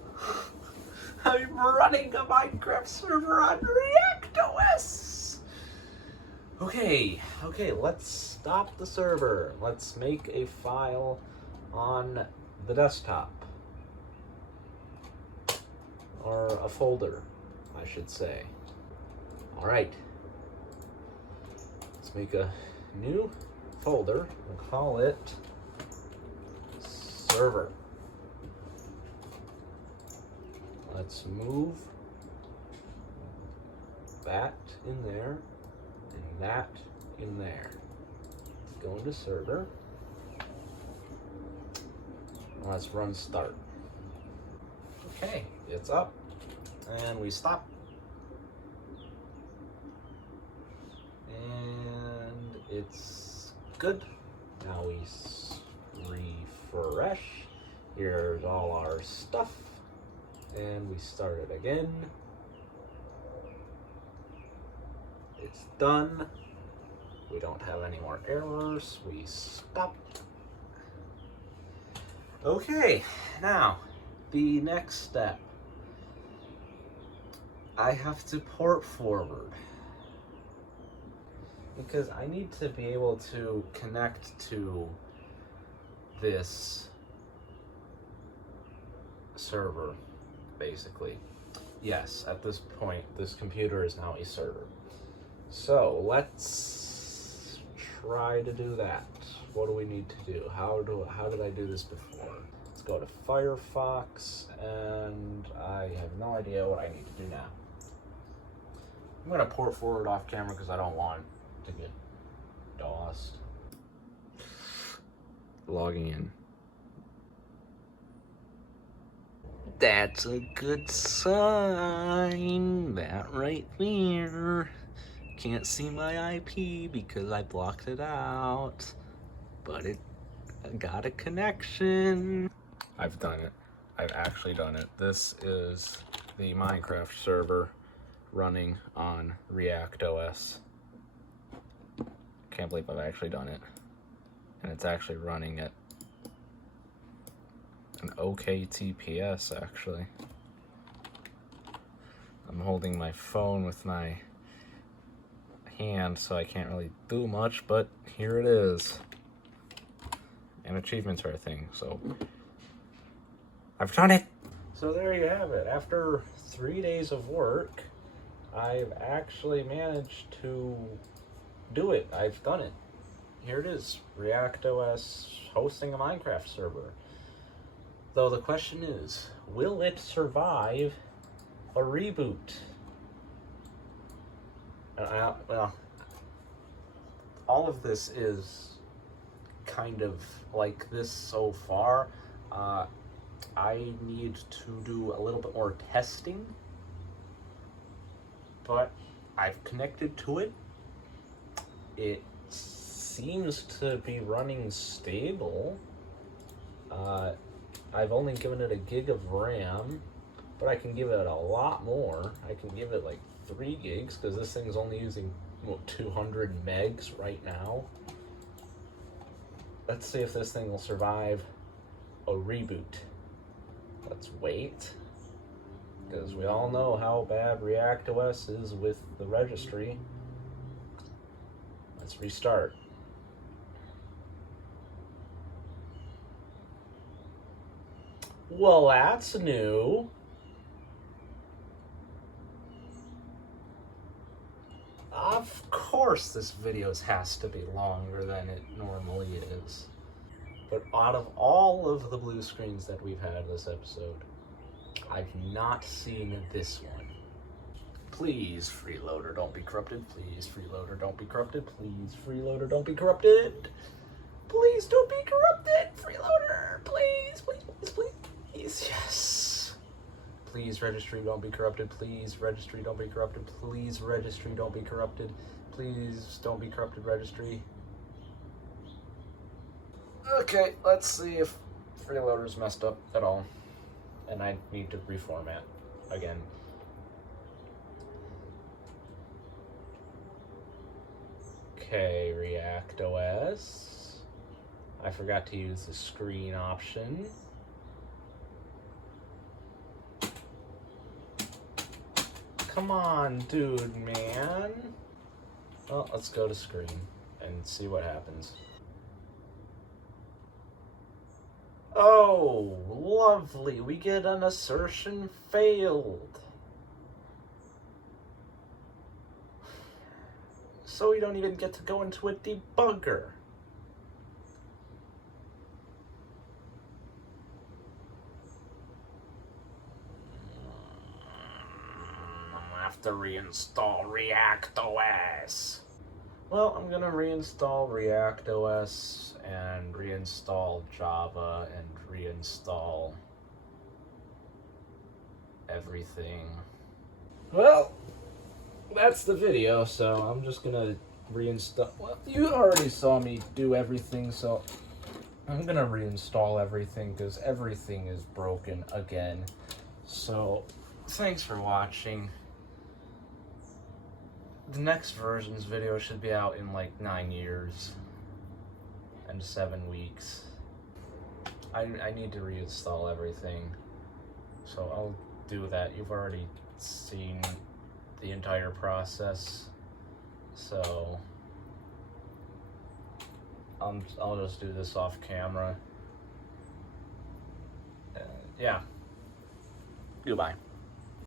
I'm running a Minecraft server on ReactOS. Okay, let's stop the server. Let's make a file on the desktop. Or a folder, I should say. All right. Let's make a new folder and call it server. Let's move that in there and that in there. Go into server. Let's run start. Okay, it's up and we stop. And it's good. Now we refresh. Here's all our stuff. And we start it again. It's done. We don't have any more errors. We stop. Okay, now the next step. I have to port forward because I need to be able to connect to this server, basically. Yes, at this point, this computer is now a server. So let's try to do that. What do we need to do? How did I do this before? Let's go to Firefox, and I have no idea what I need to do now. I'm gonna port forward off camera because I don't want to get DOSed. Logging in. That's a good sign. That right there. Can't see my IP because I blocked it out, but it got a connection. I've done it. I've actually done it. This is the Minecraft server running on ReactOS. Can't believe I've actually done it. And it's actually running at an okay TPS, actually. I'm holding my phone with my hand, so I can't really do much, but here it is. And achievements are a thing, so I've done it! So there you have it. After 3 days of work, I've actually managed to do it. I've done it. Here it is. ReactOS hosting a Minecraft server. Though the question is, will it survive a reboot? Well, all of this is kind of like this so far. I need to do a little bit more testing, but I've connected to it. It seems to be running stable. I've only given it a gig of RAM, but I can give it a lot more. I can give it like 3 gigs because this thing's only using 200 megs right now. Let's see if this thing will survive a reboot. Let's wait, because we all know how bad ReactOS is with the registry. Let's restart. Well, that's new. Of course this video has to be longer than it normally is. But out of all of the blue screens that we've had this episode, I've not seen this one. Please, freeloader, don't be corrupted. Please, freeloader, don't be corrupted. Please, freeloader, don't be corrupted. Please don't be corrupted, freeloader. Please, please, please, please. Yes. Please, registry, don't be corrupted. Please, registry, don't be corrupted. Please, registry, don't be corrupted. Please, don't be corrupted, registry. Okay, let's see if freeloader's messed up at all. And I need to reformat again. Okay, ReactOS. I forgot to use the screen option. come on, dude, man. Well, let's go to screen and see what happens. Oh, lovely. We get an assertion failed. So we don't even get to go into a debugger. I'll have to reinstall ReactOS. Well, I'm gonna reinstall ReactOS and reinstall Java and reinstall everything. Well, that's the video, so I'm just gonna reinstall. Well, you already saw me do everything, so I'm gonna reinstall everything because everything is broken again. So, thanks for watching. The next version's video should be out in like 9 years and 7 weeks. I need to reinstall everything, so I'll do that. You've already seen the entire process, so I'll just do this off camera. Yeah. Goodbye.